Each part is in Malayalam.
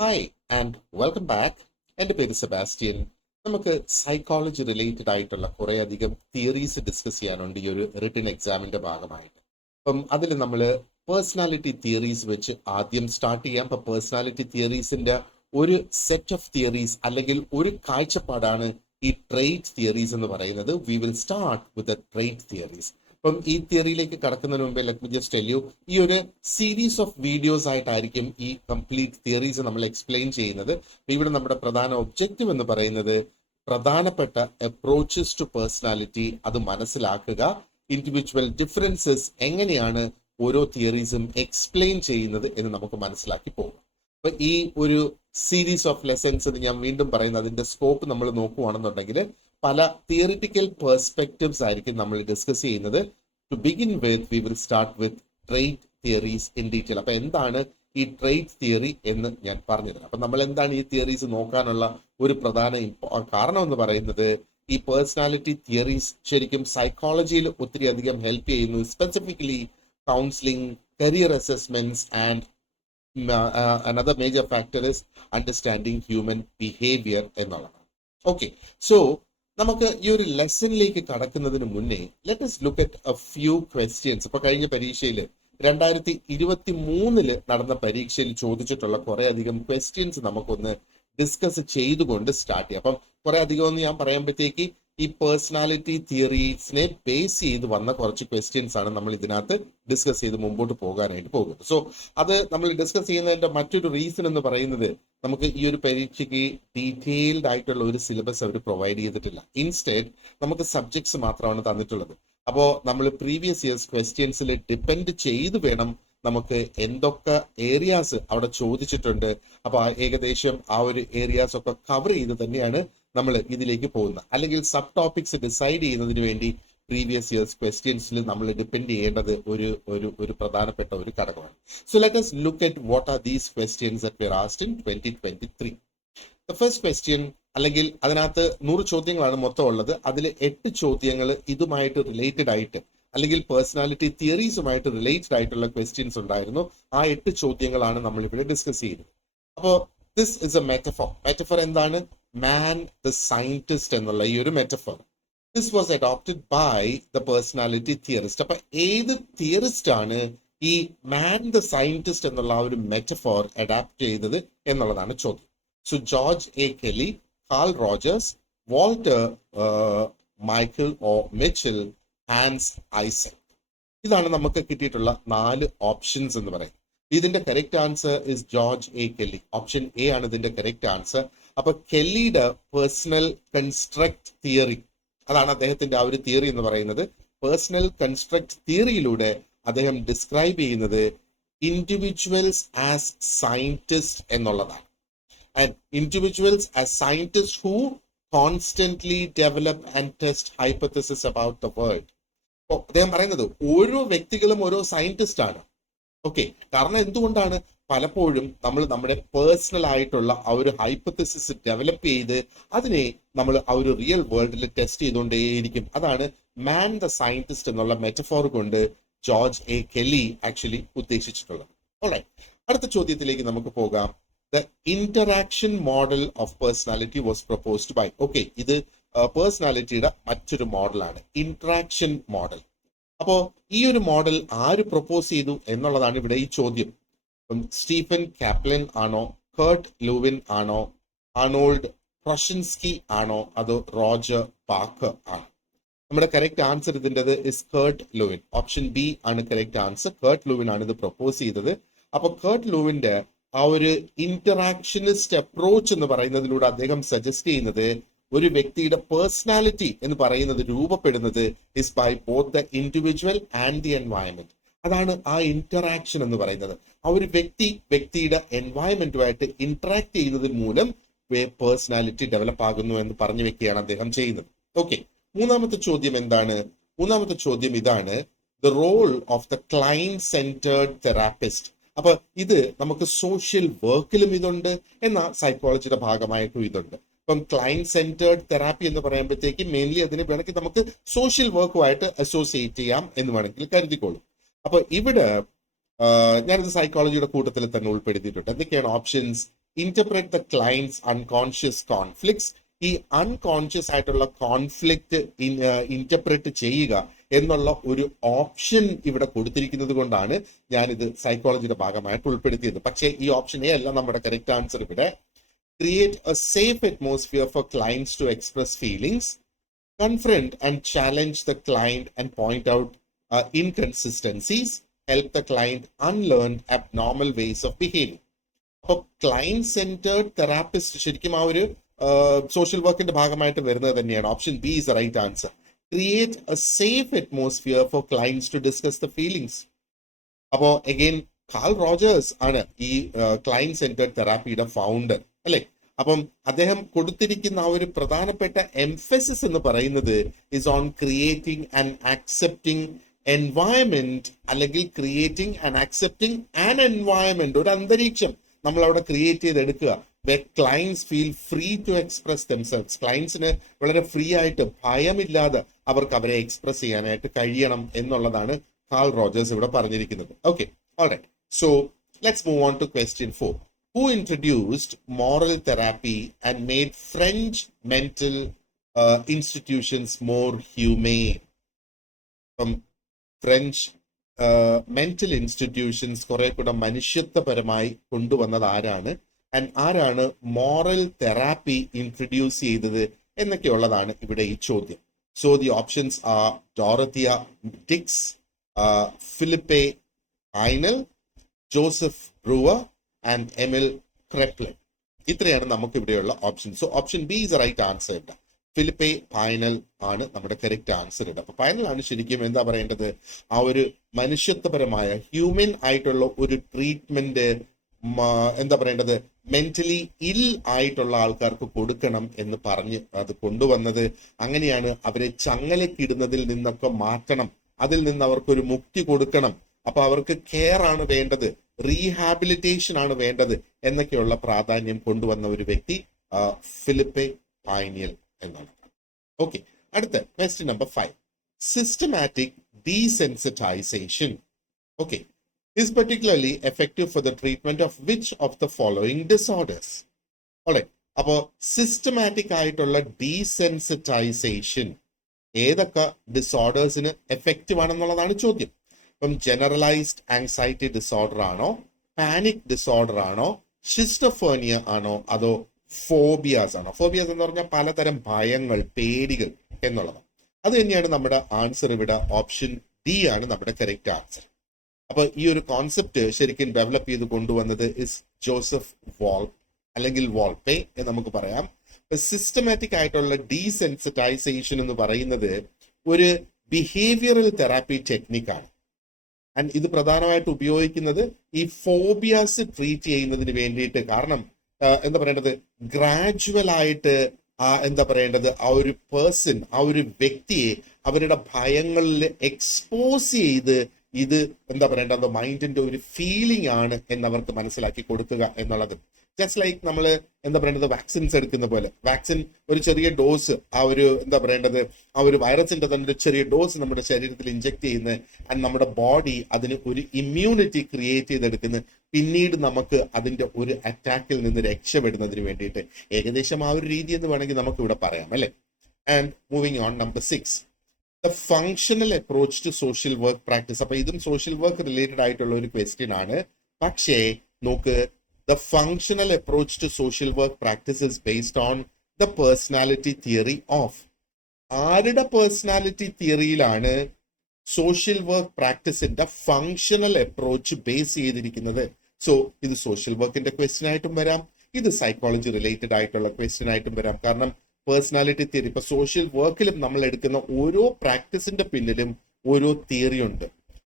Hi and welcome back. എൻ്റെ പേര് സെബാസ്റ്റ്യൻ. നമുക്ക് സൈക്കോളജി റിലേറ്റഡ് ആയിട്ടുള്ള കുറേയധികം തിയറീസ് ഡിസ്കസ് ചെയ്യാനുണ്ട് ഈ ഒരു റിട്ടൺ എക്സാമിന്റെ ഭാഗമായിട്ട്. അപ്പം അതിൽ നമ്മൾ പേഴ്സണാലിറ്റി തിയറീസ് വെച്ച് ആദ്യം സ്റ്റാർട്ട് ചെയ്യാം. ഇപ്പം പേഴ്സണാലിറ്റി തിയറീസിന്റെ ഒരു സെറ്റ് ഓഫ് തിയറീസ് അല്ലെങ്കിൽ ഒരു കാഴ്ചപ്പാടാണ് ഈ ട്രെയ്റ്റ് തിയറീസ് എന്ന് പറയുന്നത്. V will start with the trait theories. അപ്പം ഈ തിയറിയിലേക്ക് കടക്കുന്നതിന് മുമ്പേ let me just tell you, ഈ ഒരു സീരീസ് ഓഫ് വീഡിയോസ് ആയിട്ടായിരിക്കും ഈ കംപ്ലീറ്റ് തിയറീസ് നമ്മൾ എക്സ്പ്ലെയിൻ ചെയ്യുന്നത്. ഇവിടെ നമ്മുടെ പ്രധാന ഒബ്ജക്റ്റീവ് എന്ന് പറയുന്നത് പ്രധാനപ്പെട്ട അപ്രോച്ചസ് ടു പേഴ്സണാലിറ്റി അത് മനസ്സിലാക്കുക, ഇൻഡിവിജ്വൽ ഡിഫറൻസസ് എങ്ങനെയാണ് ഓരോ തിയറീസും എക്സ്പ്ലെയിൻ ചെയ്യുന്നത് എന്ന് നമുക്ക് മനസ്സിലാക്കി പോകും. അപ്പൊ ഈ ഒരു സീരീസ് ഓഫ് ലെസൺസ് ഞാൻ വീണ്ടും പറയുന്നത്, അതിന്റെ സ്കോപ്പ് നമ്മൾ നോക്കുകയാണെന്നുണ്ടെങ്കിൽ പല തിയറിറ്റിക്കൽ പെർസ്പെക്റ്റീവ്സ് ആയിരിക്കും നമ്മൾ ഡിസ്കസ് ചെയ്യുന്നത്. To begin with we will start with trait theories in detail. അപ്പൊ എന്താണ് ഈ ട്രെയ്റ്റ് തിയറി എന്ന് ഞാൻ പറഞ്ഞുതരാം. അപ്പൊ നമ്മൾ എന്താണ് ഈ തിയറീസ് നോക്കാനുള്ള ഒരു പ്രധാന കാരണം എന്ന് പറയുന്നത്, ഈ പേഴ്സണാലിറ്റി തിയറീസ് ശരിക്കും സൈക്കോളജിയിൽ ഒത്തിരി അധികം ഹെൽപ്പ് ചെയ്യുന്നു. Specifically counselling, career assessments and another major factor is understanding human behavior എന്നുള്ളതാണ്. ഓക്കെ, സോ നമുക്ക് ഈ ഒരു ലെസണിലേക്ക് കടക്കുന്നതിന് മുന്നേ let us look at a few questions. ഇപ്പൊ കഴിഞ്ഞ പരീക്ഷയിൽ 2023 നടന്ന പരീക്ഷയിൽ ചോദിച്ചിട്ടുള്ള കുറെ അധികം ക്വസ്റ്റ്യൻസ് നമുക്കൊന്ന് ഡിസ്കസ് ചെയ്തുകൊണ്ട് സ്റ്റാർട്ട് ചെയ്യാം. അപ്പം കുറെ അധികം ഒന്ന് ഞാൻ പറയുമ്പോഴത്തേക്ക് ഈ പേഴ്സണാലിറ്റി തിയറീസിനെ ബേസ് ചെയ്ത് വന്ന കുറച്ച് ക്വസ്റ്റ്യൻസ് ആണ് നമ്മൾ ഇതിനകത്ത് ഡിസ്കസ് ചെയ്ത് മുമ്പോട്ട് പോകാനായിട്ട് പോകുന്നത്. സോ അത് നമ്മൾ ഡിസ്കസ് ചെയ്യുന്നതിന്റെ മറ്റൊരു റീസൺ എന്ന് പറയുന്നത്, നമുക്ക് ഈ ഒരു പരീക്ഷയ്ക്ക് ഡീറ്റെയിൽഡ് ആയിട്ടുള്ള ഒരു സിലബസ് അവർ പ്രൊവൈഡ് ചെയ്തിട്ടില്ല. ഇൻസ്റ്റെഡ് നമുക്ക് സബ്ജക്ട്സ് മാത്രമാണ് തന്നിട്ടുള്ളത്. അപ്പോൾ നമ്മൾ പ്രീവിയസ് ഇയേഴ്സ് ക്വസ്റ്റ്യൻസിൽ ഡിപ്പെൻഡ് ചെയ്ത് വേണം നമുക്ക് എന്തൊക്കെ ഏരിയാസ് അവിടെ ചോദിച്ചിട്ടുണ്ട്. അപ്പൊ ഏകദേശം ആ ഒരു ഏരിയാസ് ഒക്കെ കവർ ചെയ്ത് തന്നെയാണ് നമ്മൾ ഇതിലേക്ക് പോകുന്നത്. അല്ലെങ്കിൽ സബ് ടോപ്പിക്സ് ഡിസൈഡ് ചെയ്യുന്നതിന് വേണ്ടി പ്രീവിയസ് ഇയേഴ്സ് ക്വസ്റ്റ്യൻസിൽ നമ്മൾ ഡിപ്പെൻഡ് ചെയ്യേണ്ടത് ഒരു പ്രധാനപ്പെട്ട ഒരു ഘടകമാണ്. So let us look at what are these questions that were asked in 2023. The first question, അല്ലെങ്കിൽ അതിനകത്ത് 100 ചോദ്യങ്ങളാണ് മൊത്തം ഉള്ളത്. അതിൽ 8 ചോദ്യങ്ങൾ ഇതുമായിട്ട് റിലേറ്റഡ് ആയിട്ട് അല്ലെങ്കിൽ പേഴ്സണാലിറ്റി തിയറീസുമായിട്ട് റിലേറ്റഡ് ആയിട്ടുള്ള ക്വസ്റ്റ്യൻസ് ഉണ്ടായിരുന്നു. ആ 8 ചോദ്യങ്ങളാണ് നമ്മൾ ഇവിടെ ഡിസ്കസ് ചെയ്യുന്നത്. അപ്പോൾ this is a metaphor. Metaphor എന്താണ്? മാൻ ദ സയന്റിസ്റ്റ് എന്നുള്ള ഈ ഒരു metaphor, this was adopted by the personality theorist. അപ്പൊ ഏത് തിയറിസ്റ്റ് ആണ് ഈ മാൻ ദ സയന്റിസ്റ്റ് എന്നുള്ള ആ ഒരു മെറ്റഫോർ അഡാപ്റ്റ് ചെയ്തത് എന്നുള്ളതാണ് ചോദ്യം. So George A Kelly, Carl Rogers, Walter Michael O Mischel, Hans Eysenck. ഇതാണ് നമുക്ക് കിട്ടിയിട്ടുള്ള 4 ഓപ്ഷൻസ് എന്ന് പറയുന്നത്. ഇതിന്റെ correct answer is George A Kelly. Option A ആണ് ഇതിന്റെ കറക്റ്റ് ആൻസർ. അപ്പൊ കെല്ലിയുടെ പേഴ്സണൽ കൺസ്ട്രക്ട് തിയറി, അതാണ് അദ്ദേഹത്തിന്റെ ആ ഒരു തിയറി എന്ന് പറയുന്നത്. പേഴ്സണൽ കൺസ്ട്രക്ട് തിയറിയിലൂടെ അദ്ദേഹം ഡിസ്ക്രൈബ് ചെയ്യുന്നത് ഇൻഡിവിജ്വൽസ് ആസ് സയന്റിസ്റ്റ് എന്നുള്ളതാണ്. And individuals as scientist who constantly develop and test hypothesis about the world. അപ്പോൾ അദ്ദേഹം പറയുന്നത് ഓരോ വ്യക്തികളും ഓരോ സയന്റിസ്റ്റ് ആണ്. ഓക്കെ, കാരണം എന്തുകൊണ്ടാണ്? പലപ്പോഴും നമ്മൾ നമ്മുടെ പേഴ്സണൽ ആയിട്ടുള്ള ആ ഒരു ഹൈപ്പോത്തസിസ് ഡെവലപ്പ് ചെയ്ത് അതിനെ നമ്മൾ ആ ഒരു റിയൽ വേൾഡിൽ ടെസ്റ്റ് ചെയ്തുകൊണ്ടേയിരിക്കും. അതാണ് മാൻ ദ സയന്റിസ്റ്റ് എന്നുള്ള മെറ്റഫോർ കൊണ്ട് ജോർജ് എ കെല്ലി ആക്ച്വലി ഉദ്ദേശിച്ചിട്ടുള്ളത്. ഓൾറൈറ്റ്, അടുത്ത ചോദ്യത്തിലേക്ക് നമുക്ക് പോകാം. The interaction model of personality was proposed by. Okay, ഇത് പേഴ്സണാലിറ്റിയുടെ മറ്റൊരു മോഡലാണ്, ഇന്ററാക്ഷൻ മോഡൽ. അപ്പോ ഈ ഒരു മോഡൽ ആര് പ്രൊപ്പോസ് ചെയ്തു എന്നുള്ളതാണ് ഇവിടെ ഈ ചോദ്യം. സ്റ്റീഫൻ കാപ്ലൻ ആണോ, കർട്ട് ലൂവിൻ ആണോ, ആർണോൾഡ് പ്രൊഷൻസ്കി ആണോ, അതോ റോജർ ബാക്കർ ആണോ? നമ്മുടെ കറക്റ്റ് ആൻസർ ഇതിൻ്റെത് is Kurt Lewin. Option B ആണ് കറക്റ്റ് ആൻസർ. കർട്ട് ലൂവിൻ ആണ് ഇത് പ്രൊപ്പോസ് ചെയ്തത്. അപ്പൊ കർട്ട് ലൂവിന്റെ ആ ഒരു ഇന്ററാക്ഷനിസ്റ്റ് അപ്രോച്ച് എന്ന് പറയുന്നതിലൂടെ അദ്ദേഹം സജസ്റ്റ് ചെയ്യുന്നത് ഒരു വ്യക്തിയുടെ പേഴ്സണാലിറ്റി എന്ന് പറയുന്നത് രൂപപ്പെടുന്നത് is by both the individual and the environment. അതാണ് ആ ഇന്ററാക്ഷൻ എന്ന് പറയുന്നത്. ആ ഒരു വ്യക്തിയുടെ എൻവയൺമെന്റുമായിട്ട് ഇന്ററാക്ട് ചെയ്യുന്നത് മൂലം പേഴ്സണാലിറ്റി ഡെവലപ്പ് ആകുന്നു എന്ന് പറഞ്ഞു വെക്കുകയാണ് അദ്ദേഹം ചെയ്യുന്നത്. ഓക്കെ, മൂന്നാമത്തെ ചോദ്യം എന്താണ്? മൂന്നാമത്തെ ചോദ്യം ഇതാണ്, the role of the client centred therapist. അപ്പൊ ഇത് നമുക്ക് സോഷ്യൽ വർക്കിലും ഇതുണ്ട്, എന്നാൽ സൈക്കോളജിയുടെ ഭാഗമായിട്ടും ഇതുണ്ട്. ഇപ്പം ക്ലയന്റ് സെന്റേർഡ് തെറാപ്പി എന്ന് പറയുമ്പോഴത്തേക്ക് മെയിൻലി അതിനെ വേണമെങ്കിൽ നമുക്ക് സോഷ്യൽ വർക്കുമായിട്ട് അസോസിയേറ്റ് ചെയ്യാം എന്ന് വേണമെങ്കിൽ കരുതിക്കോളും. അപ്പൊ ഇവിടെ ഞാനിത് സൈക്കോളജിയുടെ കൂട്ടത്തിൽ തന്നെ ഉൾപ്പെടുത്തിയിട്ടുണ്ട്. എന്തൊക്കെയാണ് options? Interpret the clients unconscious conflicts. ഈ അൺകോൺഷ്യസ് ആയിട്ടുള്ള കോൺഫ്ലിക്റ്റ് ഇന്റർപ്രറ്റ് ചെയ്യുക എന്നുള്ള ഒരു ഓപ്ഷൻ ഇവിടെ കൊടുത്തിരിക്കുന്നത് കൊണ്ടാണ് ഞാനിത് സൈക്കോളജിയുടെ ഭാഗമായിട്ട് ഉൾപ്പെടുത്തിയത്. പക്ഷേ ഈ ഓപ്ഷൻ എ അല്ല നമ്മുടെ കറക്റ്റ് ആൻസർ ഇവിടെ. Create a safe atmosphere for clients to express feelings, confront and challenge the client and point out inconsistencies, help the client unlearn abnormal ways of behaving. അപ്പോൾ ക്ലയന്റ് സെന്റേർഡ് തെറാപ്പിസ്റ്റ് ശരിക്കും ആ ഒരു സോഷ്യൽ വർക്കിന്റെ ഭാഗമായിട്ട് വരുന്നത് തന്നെയാണ്. Option B is the right answer. Create a safe atmosphere for clients to discuss the feelings. അപ്പോൾ അഗെയിൻ കാൾ റോജേഴ്സ് ആണ് ഈ ക്ലയന്റ് സെന്റേർഡ് തെറാപ്പിയുടെ ഫൗണ്ടർ അല്ലെ. അപ്പം അദ്ദേഹം കൊടുത്തിരിക്കുന്ന ആ ഒരു പ്രധാനപ്പെട്ട എംഫസിസ് എന്ന് പറയുന്നത് is on creating and accepting environment, അല്ലെങ്കിൽ creating and accepting an environment, ഒരു അന്തരീക്ഷം നമ്മൾ അവിടെ ക്രിയേറ്റ് ചെയ്തെടുക്കുക. Clients feel free to express themselves. ക്ലയൻസിന് വളരെ ഫ്രീ ആയിട്ട് ഭയമില്ലാതെ അവർക്ക് അവരെ എക്സ്പ്രസ് ചെയ്യാനായിട്ട് കഴിയണം എന്നുള്ളതാണ് കാൾ റോജേഴ്സ് ഇവിടെ പറഞ്ഞിരിക്കുന്നത്. Okay, alright. So let's move on to question 4. Who introduced moral therapy and made French mental institutions more humane? French mental institutions കുറെ കൂടെ മനുഷ്യത്വപരമായി കൊണ്ടുവന്നത് ആരാണ്, ആൻഡ് ആരാണ് മോറൽ തെറാപ്പി ഇൻട്രൊഡ്യൂസ് ചെയ്തത് എന്നൊക്കെയുള്ളതാണ് ഇവിടെ ഈ ചോദ്യം. So the options are Dorothea Dix, Philippe Pinel, Joseph Breuer and Emil Kraepelin. ഇത്രയാണ് നമുക്ക് ഇവിടെയുള്ള option. So option B is right answer ഇവിടെ. ഫിലിപ്പെ പൈനൽ ആണ് നമ്മുടെ കറക്റ്റ് ആൻസർ ഇവിടെ. അപ്പൊ പൈനലാണ് ശരിക്കും എന്താ പറയേണ്ടത്, ആ ഒരു മനുഷ്യത്വപരമായ ഹ്യൂമൻ ആയിട്ടുള്ള ഒരു ട്രീറ്റ്മെന്റ് എന്താ പറയേണ്ടത് മെന്റലി ഇൽ ആയിട്ടുള്ള ആൾക്കാർക്ക് കൊടുക്കണം എന്ന് പറഞ്ഞ് അത് കൊണ്ടുവന്നത്. അങ്ങനെയാണ് അവരെ ചങ്ങലക്കിടുന്നതിൽ നിന്നൊക്കെ മാറ്റണം, അതിൽ നിന്ന് അവർക്കൊരു മുക്തി കൊടുക്കണം. അപ്പൊ അവർക്ക് കെയർ ആണ് വേണ്ടത്, റീഹാബിലിറ്റേഷൻ ആണ് വേണ്ടത് എന്നൊക്കെയുള്ള പ്രാധാന്യം കൊണ്ടുവന്ന ഒരു വ്യക്തി ഫിലിപ്പെ പൈനിയൽ എന്നാണ്. ഓക്കെ, അടുത്ത question number 5. Systematic desensitisation okay is particularly effective for the treatment of which of the following disorders? Alright, അപ്പോ സിസ്റ്റമാറ്റിക് ആയിട്ടുള്ള ഡീസെൻസിറ്റൈസേഷൻ ഏതൊക്കെ ഡിസോർഡേഴ്സിന് എഫക്റ്റീവ് ആണെന്നുള്ളതാണ് ചോദ്യം. ഇപ്പം ജനറലൈസ്ഡ് ആങ്സൈറ്റി ഡിസോർഡർ ആണോ, പാനിക് ഡിസോർഡർ ആണോ, ഷിസ്റ്റോഫേനിയ ആണോ, അതോ ഫോബിയാസ് ആണോ? ഫോബിയാസ് എന്ന് പറഞ്ഞാൽ പലതരം ഭയങ്ങൾ, പേടികൾ എന്നുള്ളത്. അത് തന്നെയാണ് നമ്മുടെ ആൻസർ ഇവിടെ. ഓപ്ഷൻ ഡി ആണ് നമ്മുടെ കറക്റ്റ് ആൻസർ. അപ്പൊ ഈ ഒരു കോൺസെപ്റ്റ് ശരിക്കും ഡെവലപ്പ് ചെയ്ത് കൊണ്ടുവന്നത് ഇസ് ജോസഫ് വോൾപ്പ് അല്ലെങ്കിൽ വോൾപ്പെ എന്ന് നമുക്ക് പറയാം. സിസ്റ്റമാറ്റിക് ആയിട്ടുള്ള ഡീസെൻസിറ്റൈസേഷൻ എന്ന് പറയുന്നത് ഒരു ബിഹേവിയറൽ തെറാപ്പി ടെക്നിക്കാണ്. ആൻഡ് ഇത് പ്രധാനമായിട്ട് ഉപയോഗിക്കുന്നത് ഈ ഫോബിയാസ് ട്രീറ്റ് ചെയ്യുന്നതിന് വേണ്ടിയിട്ട്. കാരണം എന്താ പറയേണ്ടത്, ഗ്രാജുവൽ ആയിട്ട് എന്താ പറയേണ്ടത് ആ ഒരു പേഴ്സൺ, ആ ഒരു വ്യക്തിയെ അവരുടെ ഭയങ്ങളിൽ എക്സ്പോസ് ചെയ്ത് ഇത് എന്താ പറയേണ്ടത് മൈൻഡിന്റെ ഒരു ഫീലിംഗ് ആണ് എന്നവർക്ക് മനസ്സിലാക്കി കൊടുക്കുക എന്നുള്ളത്. ജസ്റ്റ് ലൈക്ക് നമ്മൾ എന്താ പറയേണ്ടത് വാക്സിൻസ് എടുക്കുന്ന പോലെ, വാക്സിൻ ഒരു ചെറിയ ഡോസ്, ആ ഒരു എന്താ പറയേണ്ടത് ആ ഒരു വൈറസിന്റെ തന്നെ ഒരു ചെറിയ ഡോസ് നമ്മുടെ ശരീരത്തിൽ ഇഞ്ചെക്ട് ചെയ്യുന്നത്, ആൻഡ് നമ്മുടെ ബോഡി അതിന് ഒരു ഇമ്മ്യൂണിറ്റി ക്രിയേറ്റ് ചെയ്തെടുക്കുന്ന, പിന്നീട് നമുക്ക് അതിന്റെ ഒരു അറ്റാക്കിൽ നിന്ന് രക്ഷപ്പെടുന്നതിന് വേണ്ടിയിട്ട് ഏകദേശം ആ ഒരു രീതി എന്ന് വേണമെങ്കിൽ നമുക്ക് ഇവിടെ പറയാം അല്ലെ. And moving on, number 6, the functional approach to social work practice. അപ്പൊ ഇതും സോഷ്യൽ വർക്ക് റിലേറ്റഡ് ആയിട്ടുള്ള ഒരു ക്വസ്റ്റ്യൻ ആണ്. പക്ഷേ നോക്ക്, the functional approach to social work practice is based on the personality theory of. ആരുടെ പേഴ്സണാലിറ്റി തിയറിയിലാണ് സോഷ്യൽ വർക്ക് പ്രാക്ടീസിന്റെ ഫങ്ഷണൽ അപ്രോച്ച് ബേസ് ചെയ്തിരിക്കുന്നത്? സോ ഇത് സോഷ്യൽ വർക്കിന്റെ ക്വസ്റ്റ്യൻ ആയിട്ടും വരാം, ഇത് സൈക്കോളജി റിലേറ്റഡ് ആയിട്ടുള്ള ക്വസ്റ്റ്യൻ ആയിട്ടും വരാം. കാരണം പേഴ്സണാലിറ്റി തിയറി, ഇപ്പൊ സോഷ്യൽ വർക്കിലും നമ്മൾ എടുക്കുന്ന ഓരോ പ്രാക്ടീസിന്റെ പിന്നിലും ഓരോ തിയറി ഉണ്ട്.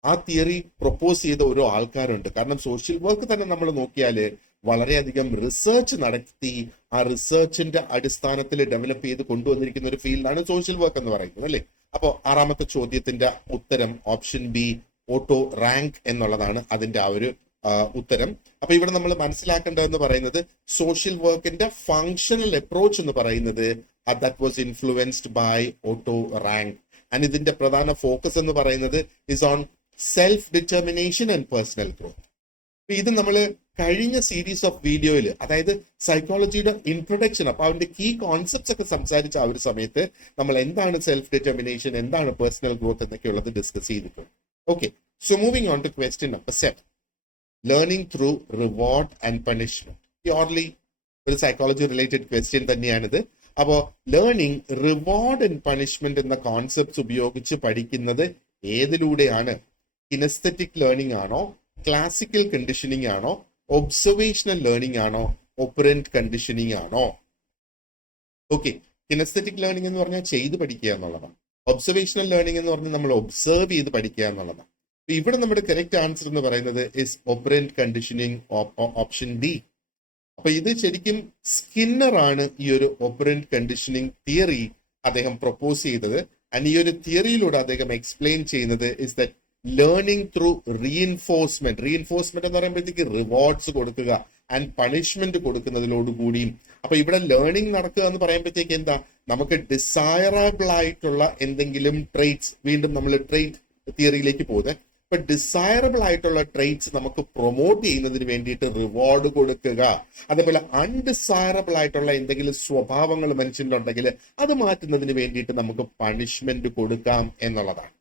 ആ തിയറി പ്രൊപ്പോസ് ചെയ്ത ഓരോ ആൾക്കാരുണ്ട്. കാരണം സോഷ്യൽ വർക്ക് തന്നെ നമ്മൾ നോക്കിയാൽ വളരെയധികം റിസർച്ച് നടത്തി ആ റിസർച്ചിന്റെ അടിസ്ഥാനത്തിൽ ഡെവലപ്പ് ചെയ്ത് കൊണ്ടുവന്നിരിക്കുന്ന ഒരു ഫീൽഡാണ് സോഷ്യൽ വർക്ക് എന്ന് പറയുന്നത് അല്ലേ. അപ്പോൾ 6ാമത്തെ ചോദ്യത്തിന്റെ ഉത്തരം ഓപ്ഷൻ ബി ഓട്ടോ റാങ്ക് എന്നുള്ളതാണ് അതിന്റെ ആ ഒരു ഉത്തരം. അപ്പൊ ഇവിടെ നമ്മൾ മനസ്സിലാക്കേണ്ടതെന്ന് പറയുന്നത് സോഷ്യൽ വർക്കിന്റെ ഫങ്ഷണൽ അപ്രോച്ച് എന്ന് പറയുന്നത് that was influenced by Otto Rank. And ഇതിന്റെ പ്രധാന ഫോക്കസ് എന്ന് പറയുന്നത് is on self determination and personal growth. ഇത് നമ്മൾ കഴിഞ്ഞ സീരീസ് ഓഫ് വീഡിയോയിൽ, അതായത് സൈക്കോളജിയുടെ ഇൻട്രൊഡക്ഷൻ, അപ്പൊ അതിന്റെ കീ കോൺസെപ്റ്റ്സ് ഒക്കെ സംസാരിച്ച ആ ഒരു സമയത്ത് നമ്മൾ എന്താണ് സെൽഫ് ഡിറ്റർമിനേഷൻ, എന്താണ് പേഴ്സണൽ ഗ്രോത്ത് എന്നൊക്കെയുള്ളത് ഡിസ്കസ് ചെയ്തിട്ടുണ്ട്. Okay, so moving on to question number 7, learning through reward and punishment. Purely ഒരു സൈക്കോളജി റിലേറ്റഡ് ക്വസ്റ്റ്യൻ തന്നെയാണിത്. അപ്പോ ലേണിംഗ് റിവാർഡ് ആൻഡ് പണിഷ്മെന്റ് എന്ന കോൺസെപ്റ്റ്സ് ഉപയോഗിച്ച് പഠിക്കുന്നത് ഏതിലൂടെയാണ്? കിനസ്തെറ്റിക് ലേണിംഗ് ആണോ, ക്ലാസിക്കൽ കണ്ടീഷനിങ് ആണോ, ഒബ്സർവേഷണൽ ലേണിംഗ് ആണോ, ഒപ്പറന്റ് കണ്ടീഷനിങ് ആണോ? ഓക്കെ, കിനസ്തെറ്റിക് ലേണിംഗ് എന്ന് പറഞ്ഞാൽ ചെയ്ത് പഠിക്കുക എന്നുള്ളതാണ്. ഒബ്സർവേഷണൽ ലേണിംഗ് എന്ന് പറഞ്ഞാൽ നമ്മൾ ഒബ്സർവ് ചെയ്ത് പഠിക്കുക എന്നുള്ളതാണ്. ഇവിടെ നമ്മുടെ കറക്റ്റ് ആൻസർ എന്ന് പറയുന്നത് ഇസ് ഒപ്പറന്റ് കണ്ടീഷനിങ്, ഓപ്ഷൻ ഡി. അപ്പൊ ഇത് ശരിക്കും സ്കിന്നർ ആണ് ഈ ഒരു ഒപ്പറന്റ് കണ്ടീഷനിങ് തിയറി അദ്ദേഹം പ്രൊപ്പോസ് ചെയ്തത്. ആൻഡ് ഈ ഒരു തിയറിയിലൂടെ അദ്ദേഹം എക്സ്പ്ലെയിൻ ചെയ്യുന്നത് is that learning through reinforcement. Reinforcement എന്ന് പറയുമ്പോഴത്തേക്ക് റിവാർഡ്സ് കൊടുക്കുക ആൻഡ് പണിഷ്മെന്റ് കൊടുക്കുന്നതിലോടുകൂടിയും. അപ്പൊ ഇവിടെ ലേണിംഗ് നടക്കുക എന്ന് പറയുമ്പോഴത്തേക്ക് എന്താ, നമുക്ക് ഡിസൈറബിൾ ആയിട്ടുള്ള എന്തെങ്കിലും ട്രെയ്റ്റ്സ്, വീണ്ടും നമ്മൾ ട്രെയ്റ്റ് തിയറിയിലേക്ക് പോകുന്നത്. ഇപ്പൊ ഡിസൈറബിൾ ആയിട്ടുള്ള ട്രെയ്റ്റ്സ് നമുക്ക് പ്രൊമോട്ട് ചെയ്യുന്നതിന് വേണ്ടിയിട്ട് റിവാർഡ് കൊടുക്കുക. അതേപോലെ അൺഡിസൈറബിൾ ആയിട്ടുള്ള എന്തെങ്കിലും സ്വഭാവങ്ങൾ മനുഷ്യനിലുണ്ടെങ്കിൽ അത് മാറ്റുന്നതിന് വേണ്ടിയിട്ട് നമുക്ക് പണിഷ്മെന്റ് കൊടുക്കാം എന്നുള്ളതാണ്.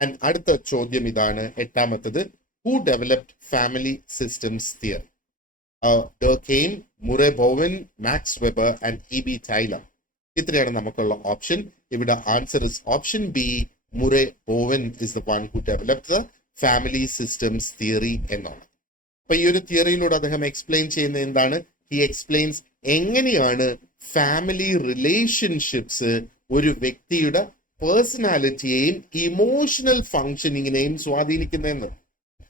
ആൻഡ് അടുത്ത ചോദ്യം ഇതാണ്, 8ാമത്തത്. Who developed family systems theory? Durkheim, Murray Bowen, Max Weber and E B. Tylor. ഇത്രയാണ് നമുക്കുള്ള ഓപ്ഷൻ. ഇവിടെ answer is option B. Murray Bowen is the one who developed the family systems theory എന്നാണ്. അപ്പൊ ഈ ഒരു തിയറിയിലൂടെ അദ്ദേഹം എക്സ്പ്ലെയിൻ ചെയ്യുന്നത് എന്താണ്? ഹി എക്സ്പ്ലെയിൻസ് എങ്ങനെയാണ് ഫാമിലി റിലേഷൻഷിപ്സ് ഒരു വ്യക്തിയുടെ പേഴ്സണാലിറ്റിയെയും ഇമോഷണൽ ഫങ്ഷനിങ്ങിനെയും സ്വാധീനിക്കുന്നതെന്ന്.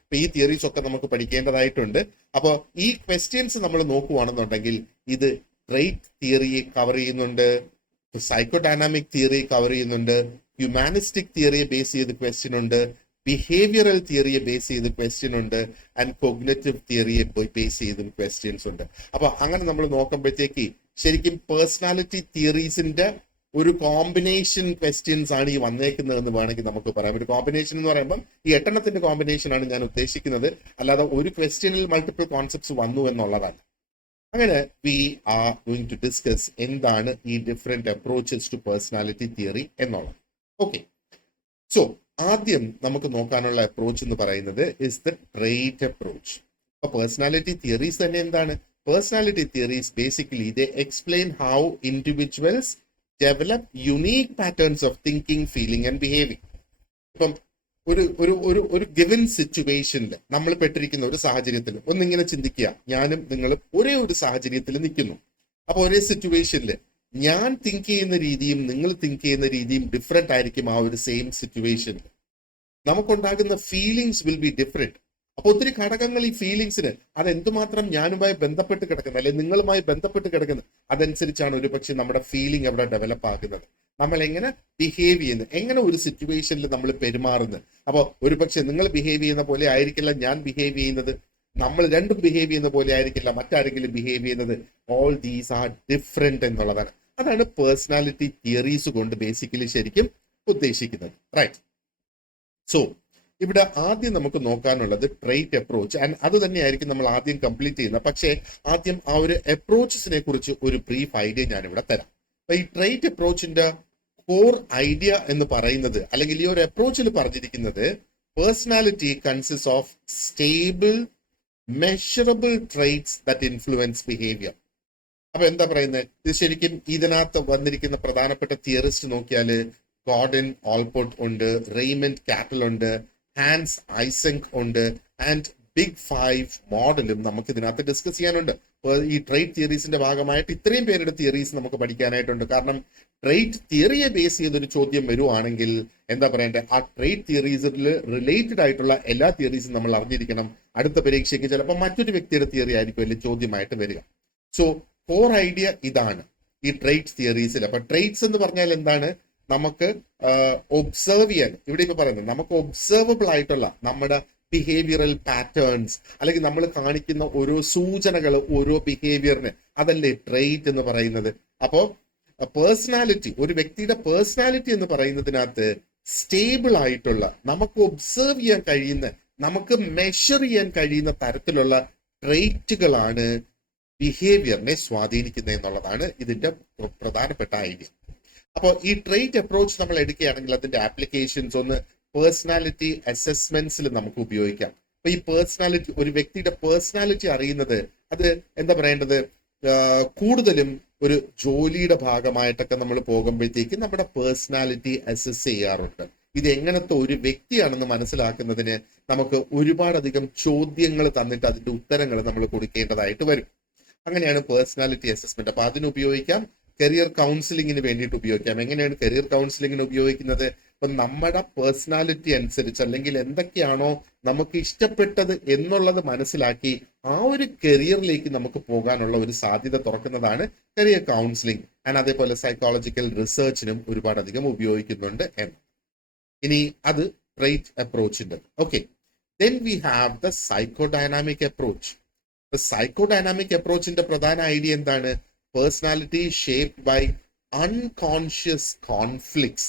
അപ്പൊ ഈ തിയറീസ് ഒക്കെ നമുക്ക് പഠിക്കേണ്ടതായിട്ടുണ്ട്. അപ്പോൾ ഈ ക്വസ്റ്റ്യൻസ് നമ്മൾ നോക്കുവാണെന്നുണ്ടെങ്കിൽ ഇത് ട്രെയ്റ്റ് തിയറിയെ കവർ ചെയ്യുന്നുണ്ട്, സൈക്കോ ഡൈനാമിക് തിയറി കവർ ചെയ്യുന്നുണ്ട്, ഹ്യൂമാനിസ്റ്റിക് തിയറിയെ ബേസ് ചെയ്ത് ക്വസ്റ്റ്യൻ ഉണ്ട്, ബിഹേവിയറൽ തിയറിയെ ബേസ് ചെയ്ത് ക്വസ്റ്റ്യൻ ഉണ്ട്, ആൻഡ് കോഗ്നിറ്റീവ് തിയറിയെ ബേസ് ചെയ്തും ക്വസ്റ്റ്യൻസ് ഉണ്ട്. അപ്പൊ അങ്ങനെ നമ്മൾ നോക്കുമ്പോഴത്തേക്ക് ശരിക്കും പേഴ്സണാലിറ്റി തിയറീസിന്റെ ഒരു കോമ്പിനേഷൻ ക്വസ്റ്റ്യൻസ് ആണ് ഈ വന്നേക്കുന്നതെന്ന് വേണമെങ്കിൽ നമുക്ക് പറയാം. ഒരു കോമ്പിനേഷൻ എന്ന് പറയുമ്പോൾ ഈ 8 കോമ്പിനേഷൻ ആണ് ഞാൻ ഉദ്ദേശിക്കുന്നത്, അല്ലാതെ ഒരു ക്വസ്റ്റ്യനിൽ മൾട്ടിപ്പിൾ കോൺസെപ്റ്റ്സ് വന്നു എന്നുള്ളതല്ല. അങ്ങനെ we are going to discuss എന്താണ് ഈ different approaches to personality theory എന്നുള്ളത്. ഓക്കെ, സോ ആദ്യം നമുക്ക് നോക്കാനുള്ള അപ്രോച്ച് എന്ന് പറയുന്നത് ഇസ് ദ ട്രെയ്റ്റ് അപ്രോച്ച്. അപ്പൊ പേഴ്സണാലിറ്റി തിയറീസ് തന്നെ എന്താണ്? Personality theories basically they explain how individuals develop unique patterns of thinking, feeling and behaving. ഇപ്പം ഒരു ഗിവൻ സിറ്റുവേഷനിൽ നമ്മൾ പെട്ടിരിക്കുന്ന ഒരു സാഹചര്യത്തിൽ ഒന്നിങ്ങനെ ചിന്തിക്കുക, ഞാനും നിങ്ങളും ഒരേ ഒരു സാഹചര്യത്തിൽ നിൽക്കുന്നു. അപ്പൊ ഒരേ സിറ്റുവേഷനിൽ ഞാൻ തിങ്ക് ചെയ്യുന്ന രീതിയും നിങ്ങൾ തിങ്ക് ചെയ്യുന്ന രീതിയും ഡിഫറെന്റ് ആയിരിക്കും. ആ ഒരു സെയിം സിറ്റുവേഷനിൽ നമുക്കുണ്ടാകുന്ന ഫീലിങ്സ് വിൽ ബി ഡിഫറെന്റ്. അപ്പൊ ഒത്തിരി ഘടകങ്ങൾ ഈ ഫീലിങ്സിന് അത് എന്തുമാത്രം ഞാനുമായി ബന്ധപ്പെട്ട് കിടക്കുന്നത് അല്ലെങ്കിൽ നിങ്ങളുമായി ബന്ധപ്പെട്ട് കിടക്കുന്നത് അതനുസരിച്ചാണ് ഒരു പക്ഷെ നമ്മുടെ ഫീലിംഗ് അവിടെ ഡെവലപ്പ് ആകുന്നത്. നമ്മൾ എങ്ങനെ ബിഹേവ് ചെയ്യുന്നത്, എങ്ങനെ ഒരു സിറ്റുവേഷനിൽ നമ്മൾ പെരുമാറുന്നത്. അപ്പോൾ ഒരു പക്ഷെ നിങ്ങൾ ബിഹേവ് ചെയ്യുന്ന പോലെ ആയിരിക്കില്ല ഞാൻ ബിഹേവ് ചെയ്യുന്നത്, നമ്മൾ രണ്ടും ബിഹേവ് ചെയ്യുന്ന പോലെ ആയിരിക്കില്ല മറ്റാരെങ്കിലും ബിഹേവ് ചെയ്യുന്നത്. ഓൾ ദീസ് ആർ ഡിഫറെന്റ് എന്നുള്ളതാണ്. അതാണ് പേഴ്സണാലിറ്റി തിയറീസ് കൊണ്ട് ബേസിക്കലി ശരിക്കും ഉദ്ദേശിക്കുന്നത്. റൈറ്റ്. സോ ഇവിടെ ആദ്യം നമുക്ക് നോക്കാനുള്ളത് ട്രെയ്റ്റ് അപ്രോച്ച്, ആൻഡ് അത് തന്നെയായിരിക്കും നമ്മൾ ആദ്യം കംപ്ലീറ്റ് ചെയ്യുന്നത്. പക്ഷേ ആദ്യം ആ ഒരു അപ്രോച്ചസിനെ കുറിച്ച് ഒരു ബ്രീഫ് ഐഡിയ ഞാൻ ഇവിടെ തരാം. അപ്പൊ ഈ ട്രെയ്റ്റ് അപ്രോച്ചിന്റെ കോർ ഐഡിയ എന്ന് പറയുന്നത്, അല്ലെങ്കിൽ ഈ ഒരു അപ്രോച്ചിൽ പറഞ്ഞിരിക്കുന്നത്, personality consist of stable measurable traits that influence behaviour. അപ്പൊ എന്താ പറയുന്നത്? ഇത് ശരിക്കും ഇതിനകത്ത് വന്നിരിക്കുന്ന പ്രധാനപ്പെട്ട തിയറിസ്റ്റ് നോക്കിയാല് ഗോർഡൻ ഓൾപോർട്ട് ഉണ്ട്, റെയ്മണ്ട് കാറ്റൽ ഉണ്ട്, ഹാൻസ് ഐസെങ്ക് ഉണ്ട്, ആൻഡ് ബിഗ് 5 മോഡലും നമുക്ക് ഇതിനകത്ത് ഡിസ്കസ് ചെയ്യാനുണ്ട്. ഈ ട്രെയ്റ്റ് തിയറീസിന്റെ ഭാഗമായിട്ട് ഇത്രയും പേരുടെ തിയറീസ് നമുക്ക് പഠിക്കാനായിട്ടുണ്ട്. കാരണം ട്രെയ്റ്റ് തിയറിയെ ബേസ് ചെയ്തൊരു ചോദ്യം വരുവാണെങ്കിൽ എന്താ പറയണ്ടേ, ആ ട്രെയ്റ്റ് തിയറീസിൽ റിലേറ്റഡ് ആയിട്ടുള്ള എല്ലാ തിയറീസും നമ്മൾ അറിഞ്ഞിരിക്കണം. അടുത്ത പരീക്ഷയ്ക്ക് ചിലപ്പോൾ മറ്റൊരു വ്യക്തിയുടെ തിയറി ആയിരിക്കും വലിയ ചോദ്യമായിട്ട് വരിക. സോ കോർ ഐഡിയ ഇതാണ് ഈ ട്രെയ്റ്റ് തിയറീസിൽ. അപ്പൊ ട്രെയ്റ്റ്സ് എന്ന് പറഞ്ഞാൽ എന്താണ്? നമുക്ക് ഒബ്സർവ് ചെയ്യാൻ, ഇവിടെ ഇപ്പൊ പറയുന്നത് നമുക്ക് ഒബ്സർവബിൾ ആയിട്ടുള്ള നമ്മുടെ ബിഹേവിയറൽ പാറ്റേൺസ്, അല്ലെങ്കിൽ നമ്മൾ കാണിക്കുന്ന ഓരോ സൂചനകൾ ഓരോ ബിഹേവിയറിന്, അതല്ലേ ട്രെയ്റ്റ് എന്ന് പറയുന്നത്. അപ്പോ പേഴ്സണാലിറ്റി, ഒരു വ്യക്തിയുടെ പേഴ്സണാലിറ്റി എന്ന് പറയുന്നതിനകത്ത് സ്റ്റേബിൾ ആയിട്ടുള്ള, നമുക്ക് ഒബ്സർവ് ചെയ്യാൻ കഴിയുന്ന, നമുക്ക് മെഷർ ചെയ്യാൻ കഴിയുന്ന തരത്തിലുള്ള ട്രെയ്റ്റുകളാണ് ബിഹേവിയറിനെ സ്വാധീനിക്കുന്നത് എന്നുള്ളതാണ് ഇതിന്റെ പ്രധാനപ്പെട്ട ഐഡിയ. അപ്പോൾ ഈ ട്രെയ്റ്റ് അപ്രോച്ച് നമ്മൾ എടുക്കുകയാണെങ്കിൽ അതിന്റെ ആപ്ലിക്കേഷൻസ് ഒന്ന് പേഴ്സണാലിറ്റി അസസ്മെന്റ്സിൽ നമുക്ക് ഉപയോഗിക്കാം. അപ്പൊ ഈ പേഴ്സണാലിറ്റി, ഒരു വ്യക്തിയുടെ പേഴ്സണാലിറ്റി അറിയുന്നത് അത് എന്താ പറയേണ്ടത്, കൂടുതലും ഒരു ജോലിയുടെ ഭാഗമായിട്ടൊക്കെ നമ്മൾ പോകുമ്പോഴത്തേക്ക് നമ്മുടെ പേഴ്സണാലിറ്റി അസസ് ചെയ്യാറുണ്ട്. ഇത് എങ്ങനത്തെ ഒരു വ്യക്തിയാണെന്ന് മനസ്സിലാക്കുന്നതിന് നമുക്ക് ഒരുപാടധികം ചോദ്യങ്ങൾ തന്നിട്ട് അതിന്റെ ഉത്തരങ്ങൾ നമ്മൾ കൊടുക്കേണ്ടതായിട്ട് വരും. അങ്ങനെയാണ് പേഴ്സണാലിറ്റി അസസ്മെന്റ്. അപ്പൊ അതിന് ഉപയോഗിക്കാം. കരിയർ കൗൺസിലിങ്ങിന് വേണ്ടിയിട്ട് ഉപയോഗിക്കാം. എങ്ങനെയാണ് കരിയർ കൗൺസിലിങ്ങിന് ഉപയോഗിക്കുന്നത്? അപ്പൊ നമ്മുടെ പേഴ്സണാലിറ്റി അനുസരിച്ച് അല്ലെങ്കിൽ എന്തൊക്കെയാണോ നമുക്ക് ഇഷ്ടപ്പെട്ടത് എന്നുള്ളത് മനസ്സിലാക്കി ആ ഒരു കരിയറിലേക്ക് നമുക്ക് പോകാനുള്ള ഒരു സാധ്യത തുറക്കുന്നതാണ് കരിയർ കൗൺസിലിംഗ്. ആൻഡ് അതേപോലെ സൈക്കോളജിക്കൽ റിസർച്ചിനും ഒരുപാടധികം ഉപയോഗിക്കുന്നുണ്ട് എന്ന്. ഇനി അത് ട്രെയ്റ്റ് അപ്രോച്ചിന്റെ. Okay, then we have the psychodynamic approach. Psychodynamic അപ്രോച്ചിന്റെ പ്രധാന ഐഡിയ എന്താണ്? Personality shaped by unconscious conflicts.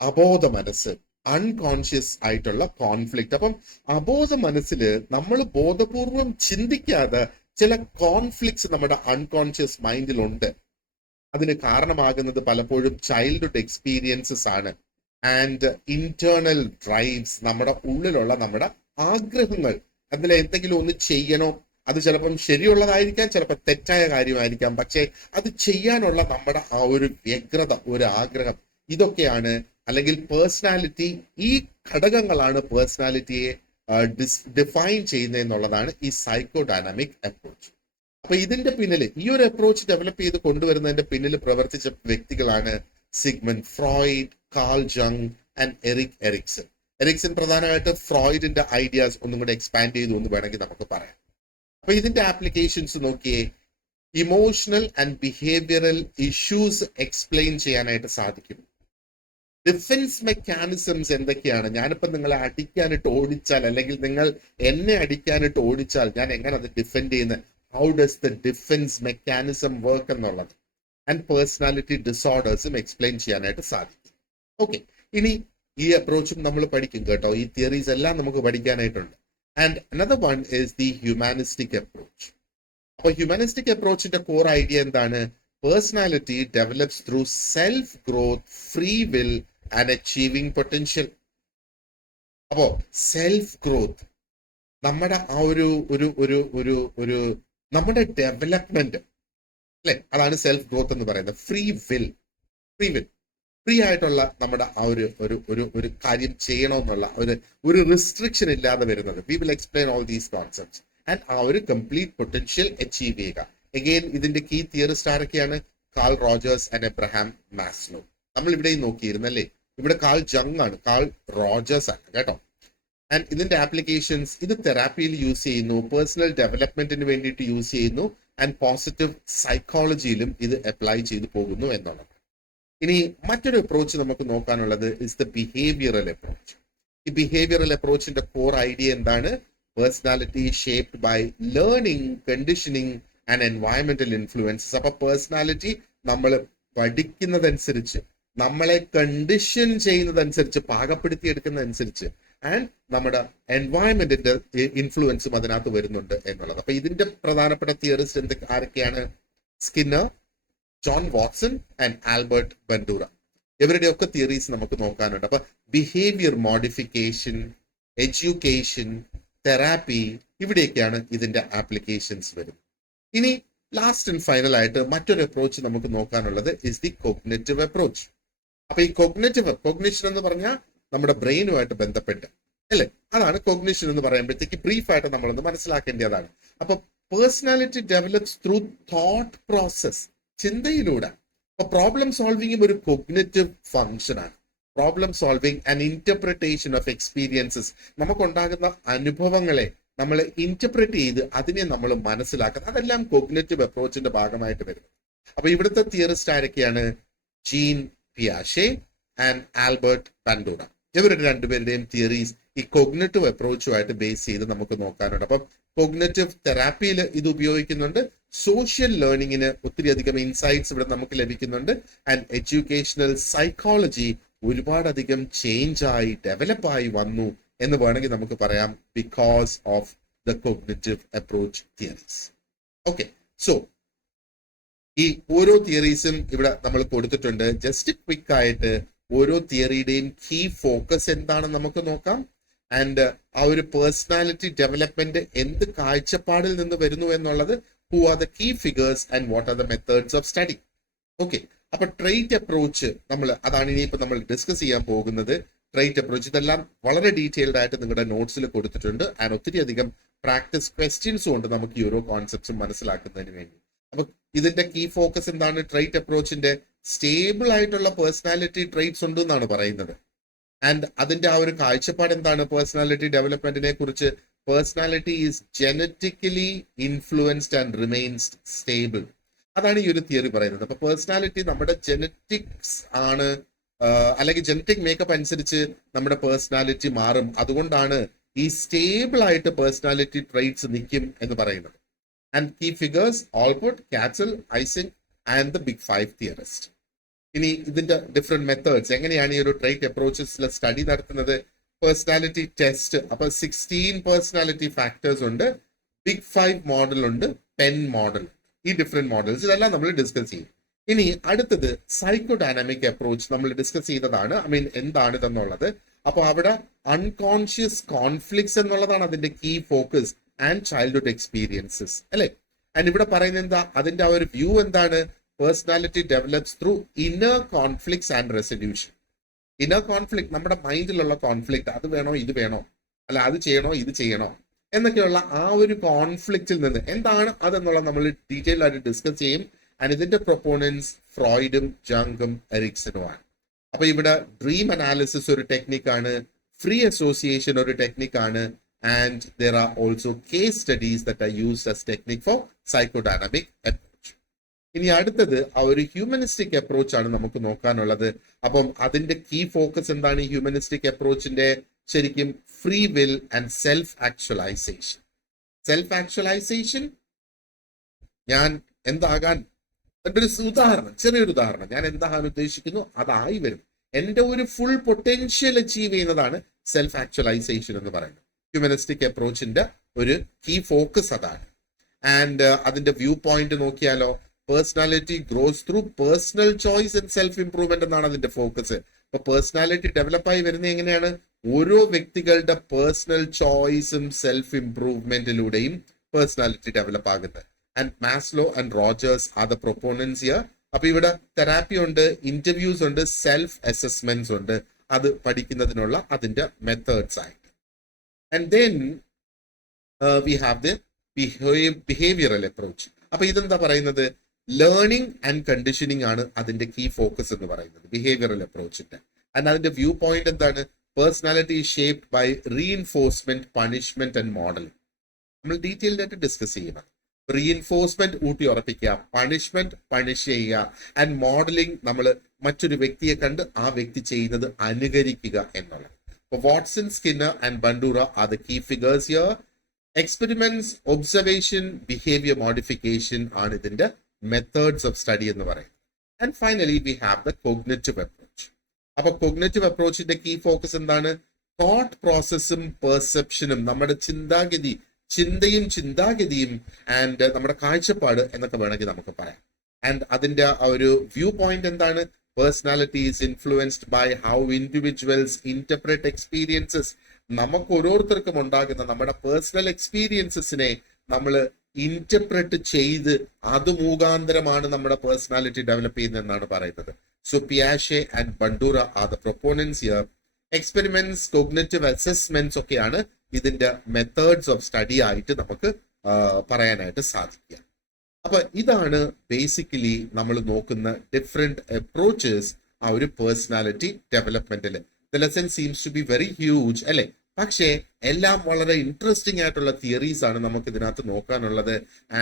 അബോധ മനസ്സ്, അൺകോൺഷ്യസ് ആയിട്ടുള്ള കോൺഫ്ലിക്റ്റ്. അപ്പം അബോധ മനസ്സില് നമ്മൾ ബോധപൂർവം ചിന്തിക്കാതെ ചില കോൺഫ്ലിക്ട്സ് നമ്മുടെ അൺകോൺഷ്യസ് മൈൻഡിലുണ്ട്. അതിന് കാരണമാകുന്നത് പലപ്പോഴും ചൈൽഡ്ഹുഡ് എക്സ്പീരിയൻസസ് ആണ്. ആൻഡ് ഇന്റേണൽ ഡ്രൈവ്സ്, നമ്മുടെ ഉള്ളിലുള്ള നമ്മുടെ ആഗ്രഹങ്ങൾ. അതിൽ എന്തെങ്കിലും ഒന്ന് ചെയ്യണോ, അത് ചിലപ്പം ശരിയുള്ളതായിരിക്കാം, ചിലപ്പോൾ തെറ്റായ കാര്യമായിരിക്കാം, പക്ഷെ അത് ചെയ്യാനുള്ള നമ്മുടെ ആ ഒരു വ്യഗ്രത, ഒരു ആഗ്രഹം, ഇതൊക്കെയാണ് അല്ലെങ്കിൽ പേഴ്സണാലിറ്റി. ഈ ഘടകങ്ങളാണ് പേഴ്സണാലിറ്റിയെ ഡിഫൈൻ ചെയ്യുന്നത് എന്നുള്ളതാണ് ഈ സൈക്കോഡൈനാമിക് അപ്രോച്ച്. അപ്പൊ ഇതിന്റെ പിന്നിൽ, ഈ ഒരു അപ്രോച്ച് ഡെവലപ്പ് ചെയ്ത് കൊണ്ടുവരുന്നതിന്റെ പിന്നിൽ പ്രവർത്തിച്ച വ്യക്തികളാണ് Sigmund Freud, Carl Jung and Erik Erikson. Erikson പ്രധാനമായിട്ട് ഫ്രോയിഡിന്റെ ഐഡിയാസ് ഒന്നും കൂടെ എക്സ്പാൻഡ് ചെയ്തു എന്ന് വേണമെങ്കിൽ നമുക്ക് പറയാം. അപ്പൊ ഇതിന്റെ ആപ്ലിക്കേഷൻസ് നോക്കിയേ. Emotional and behavioural issues explain ചെയ്യാനായിട്ട് സാധിക്കും. ഡിഫൻസ് മെക്കാനിസംസ് എന്തൊക്കെയാണ്? ഞാനിപ്പോ നിങ്ങളെ അടിക്കാനിട്ട് ഓടിച്ചാൽ, അല്ലെങ്കിൽ നിങ്ങൾ എന്നെ അടിക്കാനിട്ട് ഓടിച്ചാൽ ഞാൻ എങ്ങനെ അത് ഡിഫെൻഡ് ചെയ്യുന്നത്? How does the defence mechanism work എന്നുള്ളത്. ആൻഡ് പേഴ്സണാലിറ്റി ഡിസോർഡേഴ്സും എക്സ്പ്ലെയിൻ ചെയ്യാനായിട്ട് സാധിക്കും. ഓക്കെ, ഇനി ഈ അപ്രോച്ചും നമ്മൾ പഠിക്കും കേട്ടോ. ഈ തിയറീസ് എല്ലാം നമുക്ക് പഠിക്കാനായിട്ടുണ്ട്. And another one is the humanistic approach. അപ്പൊ ഹ്യൂമാനിസ്റ്റിക് അപ്രോച്ചിന്റെ കോർ ഐഡിയ എന്താണ്? Personality develops through self growth, free will and achieving potential. അപ്പോ സെൽഫ് ഗ്രോത്ത്, നമ്മുടെ ആ ഒരു ഒരു ഒരു ഒരു ഒരു നമ്മുടെ ഡെവലപ്മെന്റ് അല്ലെ, അതാണ് സെൽഫ് ഗ്രോത്ത് എന്ന് പറയുന്നത്. ഫ്രീ വിൽ, ഫ്രീ ആയിട്ടുള്ള നമ്മുടെ ആ ഒരു ഒരു ഒരു ഒരു കാര്യം ചെയ്യണമെന്നുള്ള ഒരു റിസ്ട്രിക്ഷൻ ഇല്ലാതെ വരുന്നത്. We will explain all these concepts. And ആ ഒരു കംപ്ലീറ്റ് പൊട്ടൻഷ്യൽ അച്ചീവ് ചെയ്യുക. അഗെയിൻ ഇതിന്റെ കീ തിയറിസ്റ്റ് ആരൊക്കെയാണ്? Call Rogers and Abraham Maslow. നമ്മൾ ഇവിടെയും നോക്കിയിരുന്നല്ലേ. ഇവിടെ കാൾ ജങ് ആണ്, കാൾ റോജേഴ്സ് ആണ് കേട്ടോ. ആൻഡ് ഇതിന്റെ ആപ്ലിക്കേഷൻസ്, ഇത് തെറാപ്പിയിൽ യൂസ് ചെയ്യുന്നു, പേഴ്സണൽ ഡെവലപ്മെന്റിന് വേണ്ടിയിട്ട് യൂസ് ചെയ്യുന്നു, ആൻഡ് പോസിറ്റീവ് സൈക്കോളജിയിലും ഇത് അപ്ലൈ ചെയ്തു പോകുന്നു എന്നുള്ളത്. ഇനി മറ്റൊരു അപ്രോച്ച് നമുക്ക് നോക്കാനുള്ളത് ഇസ് ദ ബിഹേവിയറൽ അപ്രോച്ച്. ഈ ബിഹേവിയറൽ അപ്രോച്ചിന്റെ കോർ ഐഡിയ എന്താണ്? Personality shaped by learning, conditioning and environmental influences. അപ്പൊ പേഴ്സണാലിറ്റി നമ്മൾ പഠിക്കുന്നതനുസരിച്ച്, നമ്മളെ കണ്ടീഷൻ ചെയ്യുന്നതനുസരിച്ച്, പാകപ്പെടുത്തിയെടുക്കുന്നതനുസരിച്ച്, ആൻഡ് നമ്മുടെ എൻവയറമെന്റിന്റെ ഇൻഫ്ലുവൻസും അതിനകത്ത് വരുന്നുണ്ട് എന്നുള്ളത്. അപ്പൊ ഇതിന്റെ പ്രധാനപ്പെട്ട തിയറിസ്റ്റ് ആരൊക്കെയാണ്? Skinner, John Watson and Albert Bandura. ഇവരുടെയൊക്കെ തിയറീസ് നമുക്ക് നോക്കാനുണ്ട്. അപ്പൊ ബിഹേവിയർ മോഡിഫിക്കേഷൻ, എഡ്യൂക്കേഷൻ, തെറാപ്പി, ഇവിടെയൊക്കെയാണ് ഇതിന്റെ ആപ്ലിക്കേഷൻസ് വരുന്നത്. ഇനി ലാസ്റ്റ് ആൻഡ് ഫൈനൽ ആയിട്ട് മറ്റൊരു അപ്രോച്ച് നമുക്ക് നോക്കാനുള്ളത് ഇസ് ദി കോഗ്നിറ്റീവ് അപ്രോച്ച്. അപ്പൊ ഈ കോഗ്നിഷൻ എന്ന് പറഞ്ഞാൽ നമ്മുടെ ബ്രെയിനുമായിട്ട് ബന്ധപ്പെട്ട് അല്ലെ, അതാണ് കോഗ്നിഷൻ എന്ന് പറയുമ്പോഴത്തേക്ക് ബ്രീഫായിട്ട് നമ്മളൊന്ന് മനസ്സിലാക്കേണ്ടതാണ്. അപ്പൊ personality develops through thought process, ചിന്തയിലൂടെ. അപ്പൊ പ്രോബ്ലം സോൾവിംഗും ഒരു കോഗ്നിറ്റീവ് ഫംഗ്ഷൻ ആണ്. Problem solving and interpretation of experiences, നമുക്കുണ്ടാകുന്ന അനുഭവങ്ങളെ നമ്മൾ ഇന്റർപ്രറ്റ് ചെയ്ത് അതിനെ നമ്മൾ മനസ്സിലാക്കുന്നത്, അതെല്ലാം കോഗ്നിറ്റീവ് അപ്രോച്ചിന്റെ ഭാഗമായിട്ട് വരുന്നു. അപ്പൊ ഇവിടുത്തെ തിയറിസ്റ്റ് ആരൊക്കെയാണ്? ജീൻ പിയാഷെ ആൻഡ് ആൽബർട്ട് ബൻഡൂറ. ഇവരുടെ രണ്ടുപേരുടെയും തിയറീസ് ഈ കോഗ്നിറ്റീവ് അപ്രോച്ചുമായിട്ട് ബേസ് ചെയ്ത് നമുക്ക് നോക്കാനുണ്ട്. അപ്പം കോഗ്നിറ്റീവ് തെറാപ്പിയിൽ ഇത് ഉപയോഗിക്കുന്നുണ്ട്. സോഷ്യൽ ലേണിംഗിന് ഒത്തിരി അധികം ഇൻസൈറ്റ്സ് ഇവിടെ നമുക്ക് ലഭിക്കുന്നുണ്ട്. ആൻഡ് എഡ്യൂക്കേഷണൽ സൈക്കോളജി ഒരുപാടധികം ചേഞ്ച് ആയി ഡെവലപ്പായി വന്നു എന്ന് വേണമെങ്കിൽ നമുക്ക് പറയാം, because of the cognitive approach theories. Okay, so ഈ ഓരോ തിയറീസും ഇവിടെ നമ്മൾ കൊടുത്തിട്ടുണ്ട്. ജസ്റ്റ് ക്വിക്ക് ആയിട്ട് ഓരോ തിയറിയുടെയും കീ ഫോക്കസ് എന്താണെന്ന് നമുക്ക് നോക്കാം. ആൻഡ് ആ ഒരു പേഴ്സണാലിറ്റി ഡെവലപ്മെന്റ് എന്ത് കാഴ്ചപ്പാടിൽ നിന്ന് വരുന്നു എന്നുള്ളത്, who are the key figures and what are the methods of study. Okay, അപ്പൊ ട്രെയ്റ്റ് അപ്രോച്ച് അതാണ് ഇനിയിപ്പോ നമ്മൾ ഡിസ്കസ് ചെയ്യാൻ പോകുന്നത്. ട്രെയ്റ്റ് അപ്രോച്ച് ഇതെല്ലാം വളരെ ഡീറ്റെയിൽഡ് ആയിട്ട് നിങ്ങളുടെ നോട്ട്സിൽ കൊടുത്തിട്ടുണ്ട്. ആൻഡ് ഒത്തിരി അധികം പ്രാക്ടീസ് ക്വസ്റ്റ്യൻസും ഉണ്ട് നമുക്ക് ഈ ഓരോ കോൺസെപ്റ്റ്സും മനസ്സിലാക്കുന്നതിന് വേണ്ടി. അപ്പൊ ഇതിന്റെ കീ ഫോക്കസ് എന്താണ്? ട്രെയ്റ്റ് അപ്രോച്ചിന്റെ സ്റ്റേബിൾ ആയിട്ടുള്ള പേഴ്സണാലിറ്റി ട്രെയ്റ്റ്സ് ഉണ്ട് എന്നാണ് പറയുന്നത്. ആൻഡ് അതിന്റെ ആ ഒരു കാഴ്ചപ്പാട് എന്താണ് പേഴ്സണാലിറ്റി ഡെവലപ്മെന്റിനെ കുറിച്ച്? Personality is genetically influenced and remains stable. അതാണ് ഈ ഒരു തിയറി പറയുന്നത്. അപ്പൊ പേഴ്സണാലിറ്റി നമ്മുടെ ജനറ്റിക്സ് ആണ്, അല്ലെങ്കിൽ ജനറ്റിക് മേക്കപ്പ് അനുസരിച്ച് നമ്മുടെ പേഴ്സണാലിറ്റി മാറും. അതുകൊണ്ടാണ് ഈ സ്റ്റേബിൾ ആയിട്ട് പേഴ്സണാലിറ്റി ട്രെയ്റ്റ്സ് നിൽക്കും എന്ന് പറയുന്നത്. And key figures Allport, Cattell, Eysenck and the big 5 theorist. ഇനി ഇതിന്റെ ഡിഫറെന്റ് മെത്തേഡ്സ് എങ്ങനെയാണ് ഈ ഒരു ട്രെയ്റ്റ് അപ്രോച്ചസിലെ സ്റ്റഡി നടത്തുന്നത്? Personality test. അപ്പൊ 16 പേഴ്സണാലിറ്റി ഫാക്ടേഴ്സ് ഉണ്ട്, ബിഗ് 5 മോഡൽ ഉണ്ട്, പെൻ മോഡൽ. ഈ ഡിഫറെന്റ് മോഡൽസ് ഇതെല്ലാം നമ്മൾ ഡിസ്കസ് ചെയ്യും. ഇനി അടുത്തത് സൈക്കോ ഡൈനാമിക് അപ്രോച്ച് നമ്മൾ ഡിസ്കസ് ചെയ്തതാണ്. എന്താണ് ഇതെന്നുള്ളത്. അപ്പൊ അവിടെ അൺകോൺഷ്യസ് കോൺഫ്ലിക്ട്സ് എന്നുള്ളതാണ് അതിന്റെ key focus and childhood experiences, അല്ലെ? ആൻഡ് ഇവിടെ പറയുന്നത് എന്താ? അതിന്റെ ആ ഒരു വ്യൂ എന്താണ്? Personality develops through inner conflicts and resolution. Inner conflict, നമ്മുടെ മൈൻഡിലുള്ള കോൺഫ്ലിക്ട്, അത് വേണോ ഇത് വേണോ, അല്ല അത് ചെയ്യണോ ഇത് ചെയ്യണോ എന്നൊക്കെയുള്ള ആ ഒരു കോൺഫ്ലിക്റ്റിൽ നിന്ന് എന്താണ് അതെന്നുള്ളത് നമ്മൾ ഡീറ്റെയിൽ ആയിട്ട് ഡിസ്കസ് ചെയ്യും. ആൻഡ് ഇതിന്റെ പ്രൊപ്പോണൻസ് ഫ്രോയിഡും ജംഗും എറിക്സനുമാണ്. അപ്പൊ ഇവിടെ ഡ്രീം അനാലിസിസ് ഒരു ടെക്നിക്കാണ്, ഫ്രീ അസോസിയേഷൻ ഒരു ടെക്നിക്കാണ്, and there are also case studies that are used as technique for psychodynamic approach. ഇനി അടുത്തത് ആ ഒരു ഹ്യൂമനിസ്റ്റിക് അപ്രോച്ച് ആണ് നമുക്ക് നോക്കാനുള്ളത്. അപ്പം അതിന്റെ കീ ഫോക്കസ് എന്താണ് ഈ ഹ്യൂമനിസ്റ്റിക് അപ്രോച്ചിന്റെ? ശരിക്കും free will and self actualisation. Self actualisation, ഞാൻ എന്താകാൻ, എൻ്റെ ഒരു ഉദാഹരണം, ചെറിയൊരു ഉദാഹരണം, ഞാൻ എന്താകാൻ ഉദ്ദേശിക്കുന്നു അതായി വരും. എൻ്റെ ഒരു ഫുൾ പൊട്ടൻഷ്യൽ അച്ചീവ് ചെയ്യുന്നതാണ് സെൽഫ് ആക്ച്വലൈസേഷൻ എന്ന് പറയുന്നത്. ഹ്യൂമനിസ്റ്റിക് അപ്രോച്ചിന്റെ ഒരു കീ ഫോക്കസ് അതാണ്. ആൻഡ് അതിന്റെ വ്യൂ പോയിന്റ് നോക്കിയാലോ, personality gross through personal choice and self improvement എന്നാണ് അതിന്റെ ഫോക്കസ്. അപ്പൊ പേഴ്സണാലിറ്റി ഡെവലപ്പായി വരുന്നത് എങ്ങനെയാണ്? ഓരോ വ്യക്തികളുടെ പേഴ്സണൽ ചോയ്സും സെൽഫ് ഇംപ്രൂവ്മെന്റിലൂടെയും പേഴ്സണാലിറ്റി ഡെവലപ്പ് ആകുന്നത്. And Maslow and Rogers R the proponents here. അപ്പൊ ഇവിടെ തെറാപ്പി ഉണ്ട്, ഇന്റർവ്യൂസ് ഉണ്ട്, സെൽഫ് അസസ്മെന്റ്സ് ഉണ്ട്, അത് പഠിക്കുന്നതിനുള്ള അതിന്റെ മെത്തേഡ്സ് ആയിട്ട്. And then we have the behavioural approach. അപ്പൊ ഇതെന്താ പറയുന്നത്? ലേണിംഗ് ആൻഡ് കണ്ടീഷനിങ് ആണ് അതിന്റെ കീ ഫോക്കസ് എന്ന് പറയുന്നത് ബിഹേവിയറൽ അപ്രോച്ചിന്റെ. ആൻഡ് അതിന്റെ വ്യൂ പോയിന്റ് എന്താണ്? Personality shaped by reinforcement, punishment and modelling. നമ്മൾ ഡീറ്റെയിൽഡ് ആയിട്ട് ഡിസ്കസ് ചെയ്യണം. റീഇൻഫോഴ്സ്മെന്റ് ഊട്ടി ഉറപ്പിക്കുക, പണിഷ്മെന്റ് പണിഷ് ചെയ്യുക, ആൻഡ് മോഡലിംഗ് നമ്മൾ മറ്റൊരു വ്യക്തിയെ കണ്ട് ആ വ്യക്തി ചെയ്യുന്നത് അനുകരിക്കുക എന്നുള്ളത്. അപ്പൊ Watson, Skinner and Bandura are the key figures here. Experiments, observation, behaviour modification ആണ് ഇതിന്റെ മെത്തേഡ്സ് ഓഫ് സ്റ്റഡി എന്ന് പറയുന്നത്. And finally we have the cognitive approach. അപ്പൊ കോഗ്നിറ്റീവ് അപ്രോച്ചിന്റെ കീ ഫോക്കസ് എന്താണ്? തോട്ട് പ്രോസസ്സും പെർസെപ്ഷനും, നമ്മുടെ ചിന്തയും ചിന്താഗതിയും ആൻഡ് നമ്മുടെ കാഴ്ചപ്പാട് എന്നൊക്കെ വേണമെങ്കിൽ നമുക്ക് പറയാം. ആൻഡ് അതിന്റെ ആ ഒരു വ്യൂ പോയിന്റ് എന്താണ്? Personality is influenced by how individuals interpret experiences. നമുക്ക് ഓരോരുത്തർക്കും ഉണ്ടാകുന്ന നമ്മുടെ പേഴ്സണൽ എക്സ്പീരിയൻസസിനെ നമ്മൾ ഇന്റർപ്രറ്റ് ചെയ്ത് അത് മുഖാന്തരമാണ് നമ്മുടെ പേഴ്സണാലിറ്റി ഡെവലപ്പ് ചെയ്യുന്നതെന്നാണ് പറയുന്നത്. സോ പിയാഷെ and Bandura are the proponents here. Experiments, cognitive assessments ഒക്കെയാണ് ഇതിന്റെ മെത്തേഡ്സ് ഓഫ് സ്റ്റഡി ആയിട്ട് നമുക്ക് പറയാനായിട്ട് സാധിക്കുക. അപ്പൊ ഇതാണ് ബേസിക്കലി നമ്മൾ നോക്കുന്ന ഡിഫറെന്റ് അപ്രോച്ചസ് ആ ഒരു പേഴ്സണാലിറ്റി ഡെവലപ്മെന്റിൽ. The lesson seems to be very huge, അല്ലെ? പക്ഷേ എല്ലാം വളരെ ഇൻട്രസ്റ്റിംഗ് ആയിട്ടുള്ള തിയറീസ് ആണ് നമുക്ക് ഇതിനകത്ത് നോക്കാനുള്ളത്.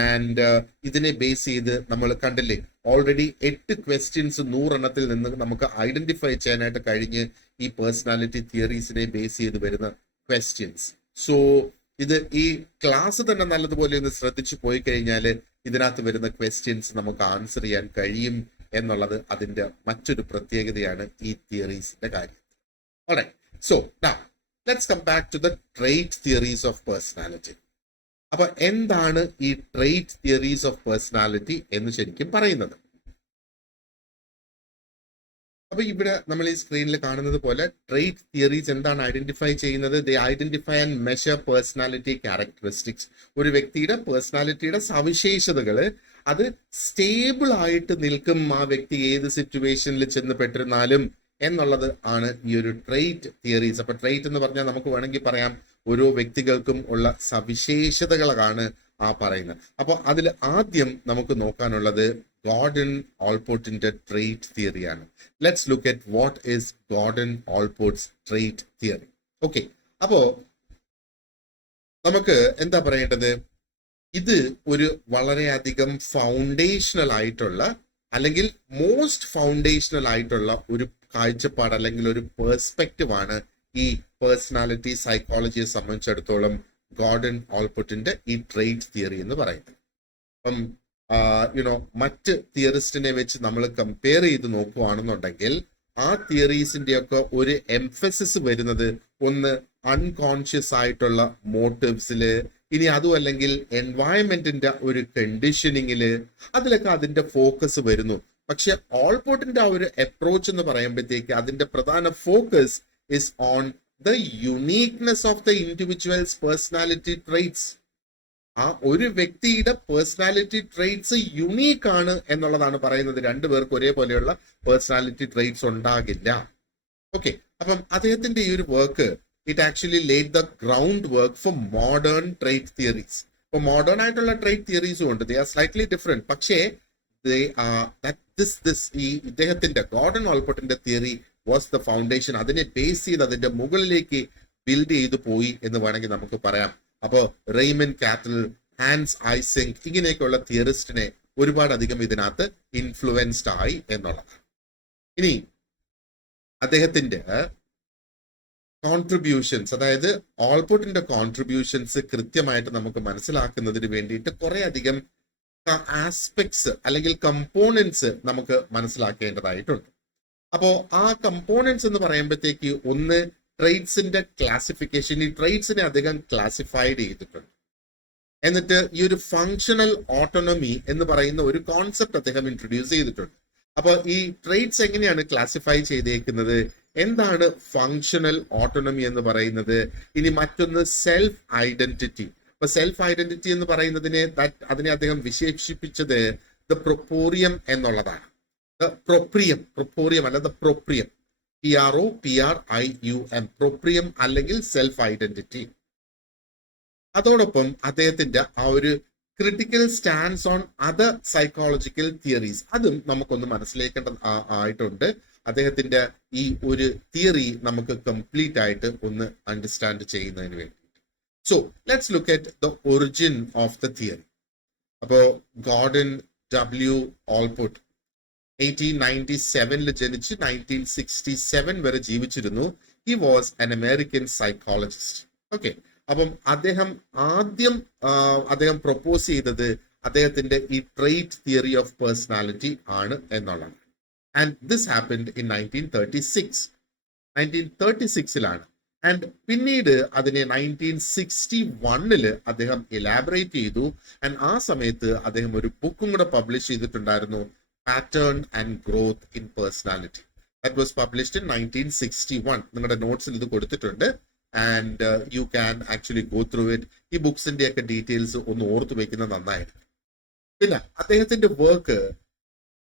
ആൻഡ് ഇതിനെ ബേസ് ചെയ്ത് നമ്മൾ കണ്ടില്ലേ, ഓൾറെഡി 8 ക്വസ്റ്റ്യൻസ് 100 എണ്ണത്തിൽ നിന്ന് നമുക്ക് ഐഡന്റിഫൈ ചെയ്യാനായിട്ട് കഴിഞ്ഞ് ഈ പേഴ്സണാലിറ്റി തിയറീസിനെ ബേസ് ചെയ്ത് വരുന്ന ക്വസ്റ്റ്യൻസ്. സോ ഇത് ഈ ക്ലാസ് തന്നെ നല്ലതുപോലെ ഒന്ന് ശ്രദ്ധിച്ചു പോയി കഴിഞ്ഞാൽ ഇതിനകത്ത് വരുന്ന ക്വസ്റ്റ്യൻസ് നമുക്ക് ആൻസർ ചെയ്യാൻ കഴിയും എന്നുള്ളത് അതിന്റെ മറ്റൊരു പ്രത്യേകതയാണ് ഈ തിയറീസിന്റെ കാര്യം. Alright, so now let's come back to the trait theories of personality. അപ്പൊ എന്താണ് ഈ ട്രേറ്റ് തിയറീസ് ഓഫ് പേഴ്സണാലിറ്റി എന്ന് ശരിക്കും പറയുന്നത്? അപ്പൊ ഇവിടെ നമ്മൾ ഈ സ്ക്രീനിൽ കാണുന്നത് പോലെ ട്രേറ്റ് തിയറീസ് എന്താണ് ഐഡന്റിഫൈ ചെയ്യുന്നത്? They identify and measure personality characteristics. ഒരു വ്യക്തിയുടെ പേഴ്സണാലിറ്റിയുടെ സവിശേഷതകൾ അത് സ്റ്റേബിൾ ആയിട്ട് നിൽക്കും ആ വ്യക്തി ഏത് സിറ്റുവേഷനിൽ ചെന്ന് പെട്ടിരുന്നാലും എന്നുള്ളത് ആണ് ഈ ഒരു ട്രേറ്റ് തിയറീസ്. അപ്പൊ ട്രേറ്റ് എന്ന് പറഞ്ഞാൽ നമുക്ക് വേണമെങ്കിൽ പറയാം ഓരോ വ്യക്തികൾക്കും ഉള്ള സവിശേഷതകളാണ് ആ പറയുന്നത്. അപ്പൊ അതിൽ ആദ്യം നമുക്ക് നോക്കാനുള്ളത് ഗോർഡൻ ഓൾപോർട്ടിന്റെ ട്രേറ്റ് തിയറിയാണ്. Let's look at what is Gordon Allport's trait theory. Okay, അപ്പോ നമുക്ക് എന്താ പറയേണ്ടത്? ഇത് ഒരു വളരെയധികം ഫൗണ്ടേഷണൽ ആയിട്ടുള്ള അല്ലെങ്കിൽ മോസ്റ്റ് ഫൗണ്ടേഷണൽ ആയിട്ടുള്ള ഒരു കാഴ്ചപ്പാട് അല്ലെങ്കിൽ ഒരു പേഴ്സ്പെക്റ്റീവ് ആണ് ഈ പേഴ്സണാലിറ്റി സൈക്കോളജിയെ സംബന്ധിച്ചിടത്തോളം ഗോർഡൻ ഓൾപോർട്ടിന്റെ ഈ ട്രേറ്റ് തിയറി എന്ന് പറയുന്നത്. അപ്പം മറ്റ് തിയറിസ്റ്റിനെ വെച്ച് നമ്മൾ കമ്പയർ ചെയ്ത് നോക്കുകയാണെന്നുണ്ടെങ്കിൽ ആ തിയറീസിന്റെ ഒക്കെ ഒരു എംഫസിസ് വരുന്നത് ഒന്ന് അൺകോൺഷ്യസ് ആയിട്ടുള്ള മോട്ടീവ്സില്, ഇനി അതും അല്ലെങ്കിൽ എൻവയൺമെന്റിന്റെ ഒരു കണ്ടീഷനിങ്ങില്, അതിലൊക്കെ അതിന്റെ ഫോക്കസ് വരുന്നു. പക്ഷെ ഓൾപോർട്ടിന്റെ ആ ഒരു അപ്രോച്ച് എന്ന് പറയുമ്പോഴത്തേക്ക് അതിന്റെ പ്രധാന focus is on the uniqueness of the individuals personality traits. ആ ഒരു വ്യക്തിയുടെ പേഴ്സണാലിറ്റി ട്രേറ്റ്സ് യുണീക്ക് ആണ് എന്നുള്ളതാണ് പറയുന്നത്. രണ്ടുപേർക്ക് ഒരേപോലെയുള്ള പേഴ്സണാലിറ്റി ട്രേറ്റ്സ് ഉണ്ടാകില്ല. ഓക്കെ, അപ്പം അദ്ദേഹത്തിന്റെ ഈ ഒരു work it actually laid the ground work for modern trait theories. ഇപ്പൊ മോഡേൺ ആയിട്ടുള്ള ട്രേറ്റ് തിയറീസും ഉണ്ട്, ദേ ആർ സ്ലൈറ്റ്ലി ഡിഫറെന്റ്. പക്ഷേ ഈ ഇദ്ദേഹത്തിന്റെ ഗോർഡൻ ഓൾപോർട്ടിന്റെ തിയറി വാസ് ദ ഫൗണ്ടേഷൻ. അതിനെ ബേസ് ചെയ്ത് അതിന്റെ മുകളിലേക്ക് ബിൽഡ് ചെയ്തു പോയി എന്ന് വേണമെങ്കിൽ നമുക്ക് പറയാം. അപ്പോ റെയ്മൻ കാറ്റൽ, ഹാൻസ് ഐസിങ്, ഇങ്ങനെയൊക്കെയുള്ള തിയറിസ്റ്റിനെ ഒരുപാട് അധികം ഇതിനകത്ത് ഇൻഫ്ലുവൻസ്ഡ് ആയി എന്നുള്ളതാണ്. ഇനി അദ്ദേഹത്തിന്റെ കോൺട്രിബ്യൂഷൻസ്, അതായത് ഓൾപോർട്ടിന്റെ കോൺട്രിബ്യൂഷൻസ് കൃത്യമായിട്ട് നമുക്ക് മനസ്സിലാക്കുന്നതിന് വേണ്ടിയിട്ട് കുറെ അധികം ആസ്പെക്ട്സ് അല്ലെങ്കിൽ കമ്പോണൻസ് നമുക്ക് മനസ്സിലാക്കേണ്ടതായിട്ടുണ്ട്. അപ്പോ ആ കമ്പോണൻസ് എന്ന് പറയുമ്പോഴത്തേക്ക് ഒന്ന് ട്രേറ്റ്സിന്റെ ക്ലാസിഫിക്കേഷൻ. ഈ ട്രേറ്റ്സിനെ അദ്ദേഹം ക്ലാസിഫൈഡ് ചെയ്തിട്ടുണ്ട്. എന്നിട്ട് ഈ ഒരു ഫങ്ഷണൽ ഓട്ടോണമി എന്ന് പറയുന്ന ഒരു കോൺസെപ്റ്റ് അദ്ദേഹം ഇൻട്രൊഡ്യൂസ് ചെയ്തിട്ടുണ്ട്. അപ്പൊ ഈ ട്രേറ്റ്സ് എങ്ങനെയാണ് ക്ലാസിഫൈ ചെയ്തേക്കുന്നത്? എന്താണ് ഫങ്ഷണൽ ഓട്ടോണമി എന്ന് പറയുന്നത്? ഇനി മറ്റൊന്ന് സെൽഫ് ഐഡന്റിറ്റി. അപ്പൊ സെൽഫ് ഐഡന്റിറ്റി എന്ന് പറയുന്നതിനെ അതിനെ അദ്ദേഹം വിശേഷിപ്പിച്ചത് ദ പ്രൊപ്പോറിയം എന്നുള്ളതാണ്. ദ പ്രൊപ്രിയം, പ്രൊപ്പോറിയം അല്ല, ദ പ്രൊപ്രിയം, PROPRIUM, പ്രൊപ്രിയം അല്ലെങ്കിൽ സെൽഫ് ഐഡന്റിറ്റി. അതോടൊപ്പം അദ്ദേഹത്തിന്റെ ആ ഒരു critical stance on other psychological theories, അതും നമുക്കൊന്ന് മനസ്സിലാക്കേണ്ട ആയിട്ടുണ്ട്. അദ്ദേഹത്തിന്റെ ഈ ഒരു തിയറി നമുക്ക് കംപ്ലീറ്റ് ആയിട്ട് ഒന്ന് അണ്ടർസ്റ്റാൻഡ് ചെയ്യുന്നതിന് വേണ്ടി. So let's look at the origin of the theory. അപ്പോ ഗോർഡൻ W. ഓൾപോർട്ട് 1897 ജനിച്ച് 1967 വരെ ജീവിച്ചിരുന്നു. He was an American psychologist. Okay, അപ്പം അദ്ദേഹം അദ്ദേഹം പ്രൊപ്പോസ് ചെയ്തത് അദ്ദേഹത്തിന്റെ ഈ ട്രേറ്റ് തിയറി ഓഫ് പേഴ്സണാലിറ്റി ആണ് എന്നുള്ളതാണ്. And this happened in 1936 and പിന്നീട് അതിനെ 1961 അദ്ദേഹം എലാബറേറ്റ് ചെയ്തു. ആൻഡ് ആ സമയത്ത് അദ്ദേഹം ഒരു ബുക്കും കൂടെ പബ്ലിഷ് ചെയ്തിട്ടുണ്ടായിരുന്നു, Pattern and Growth in Personality. That was published in 1961. നിങ്ങളുടെ നോട്ട്സിൽ ഇത് കൊടുത്തിട്ടുണ്ട്. And you can actually go through it. ഈ ബുക്സിന്റെ ഒക്കെ ഡീറ്റെയിൽസ് ഒന്ന് ഓർത്തു വെക്കുന്നത് നന്നായിരുന്നു. പിന്നെ അദ്ദേഹത്തിന്റെ വർക്ക്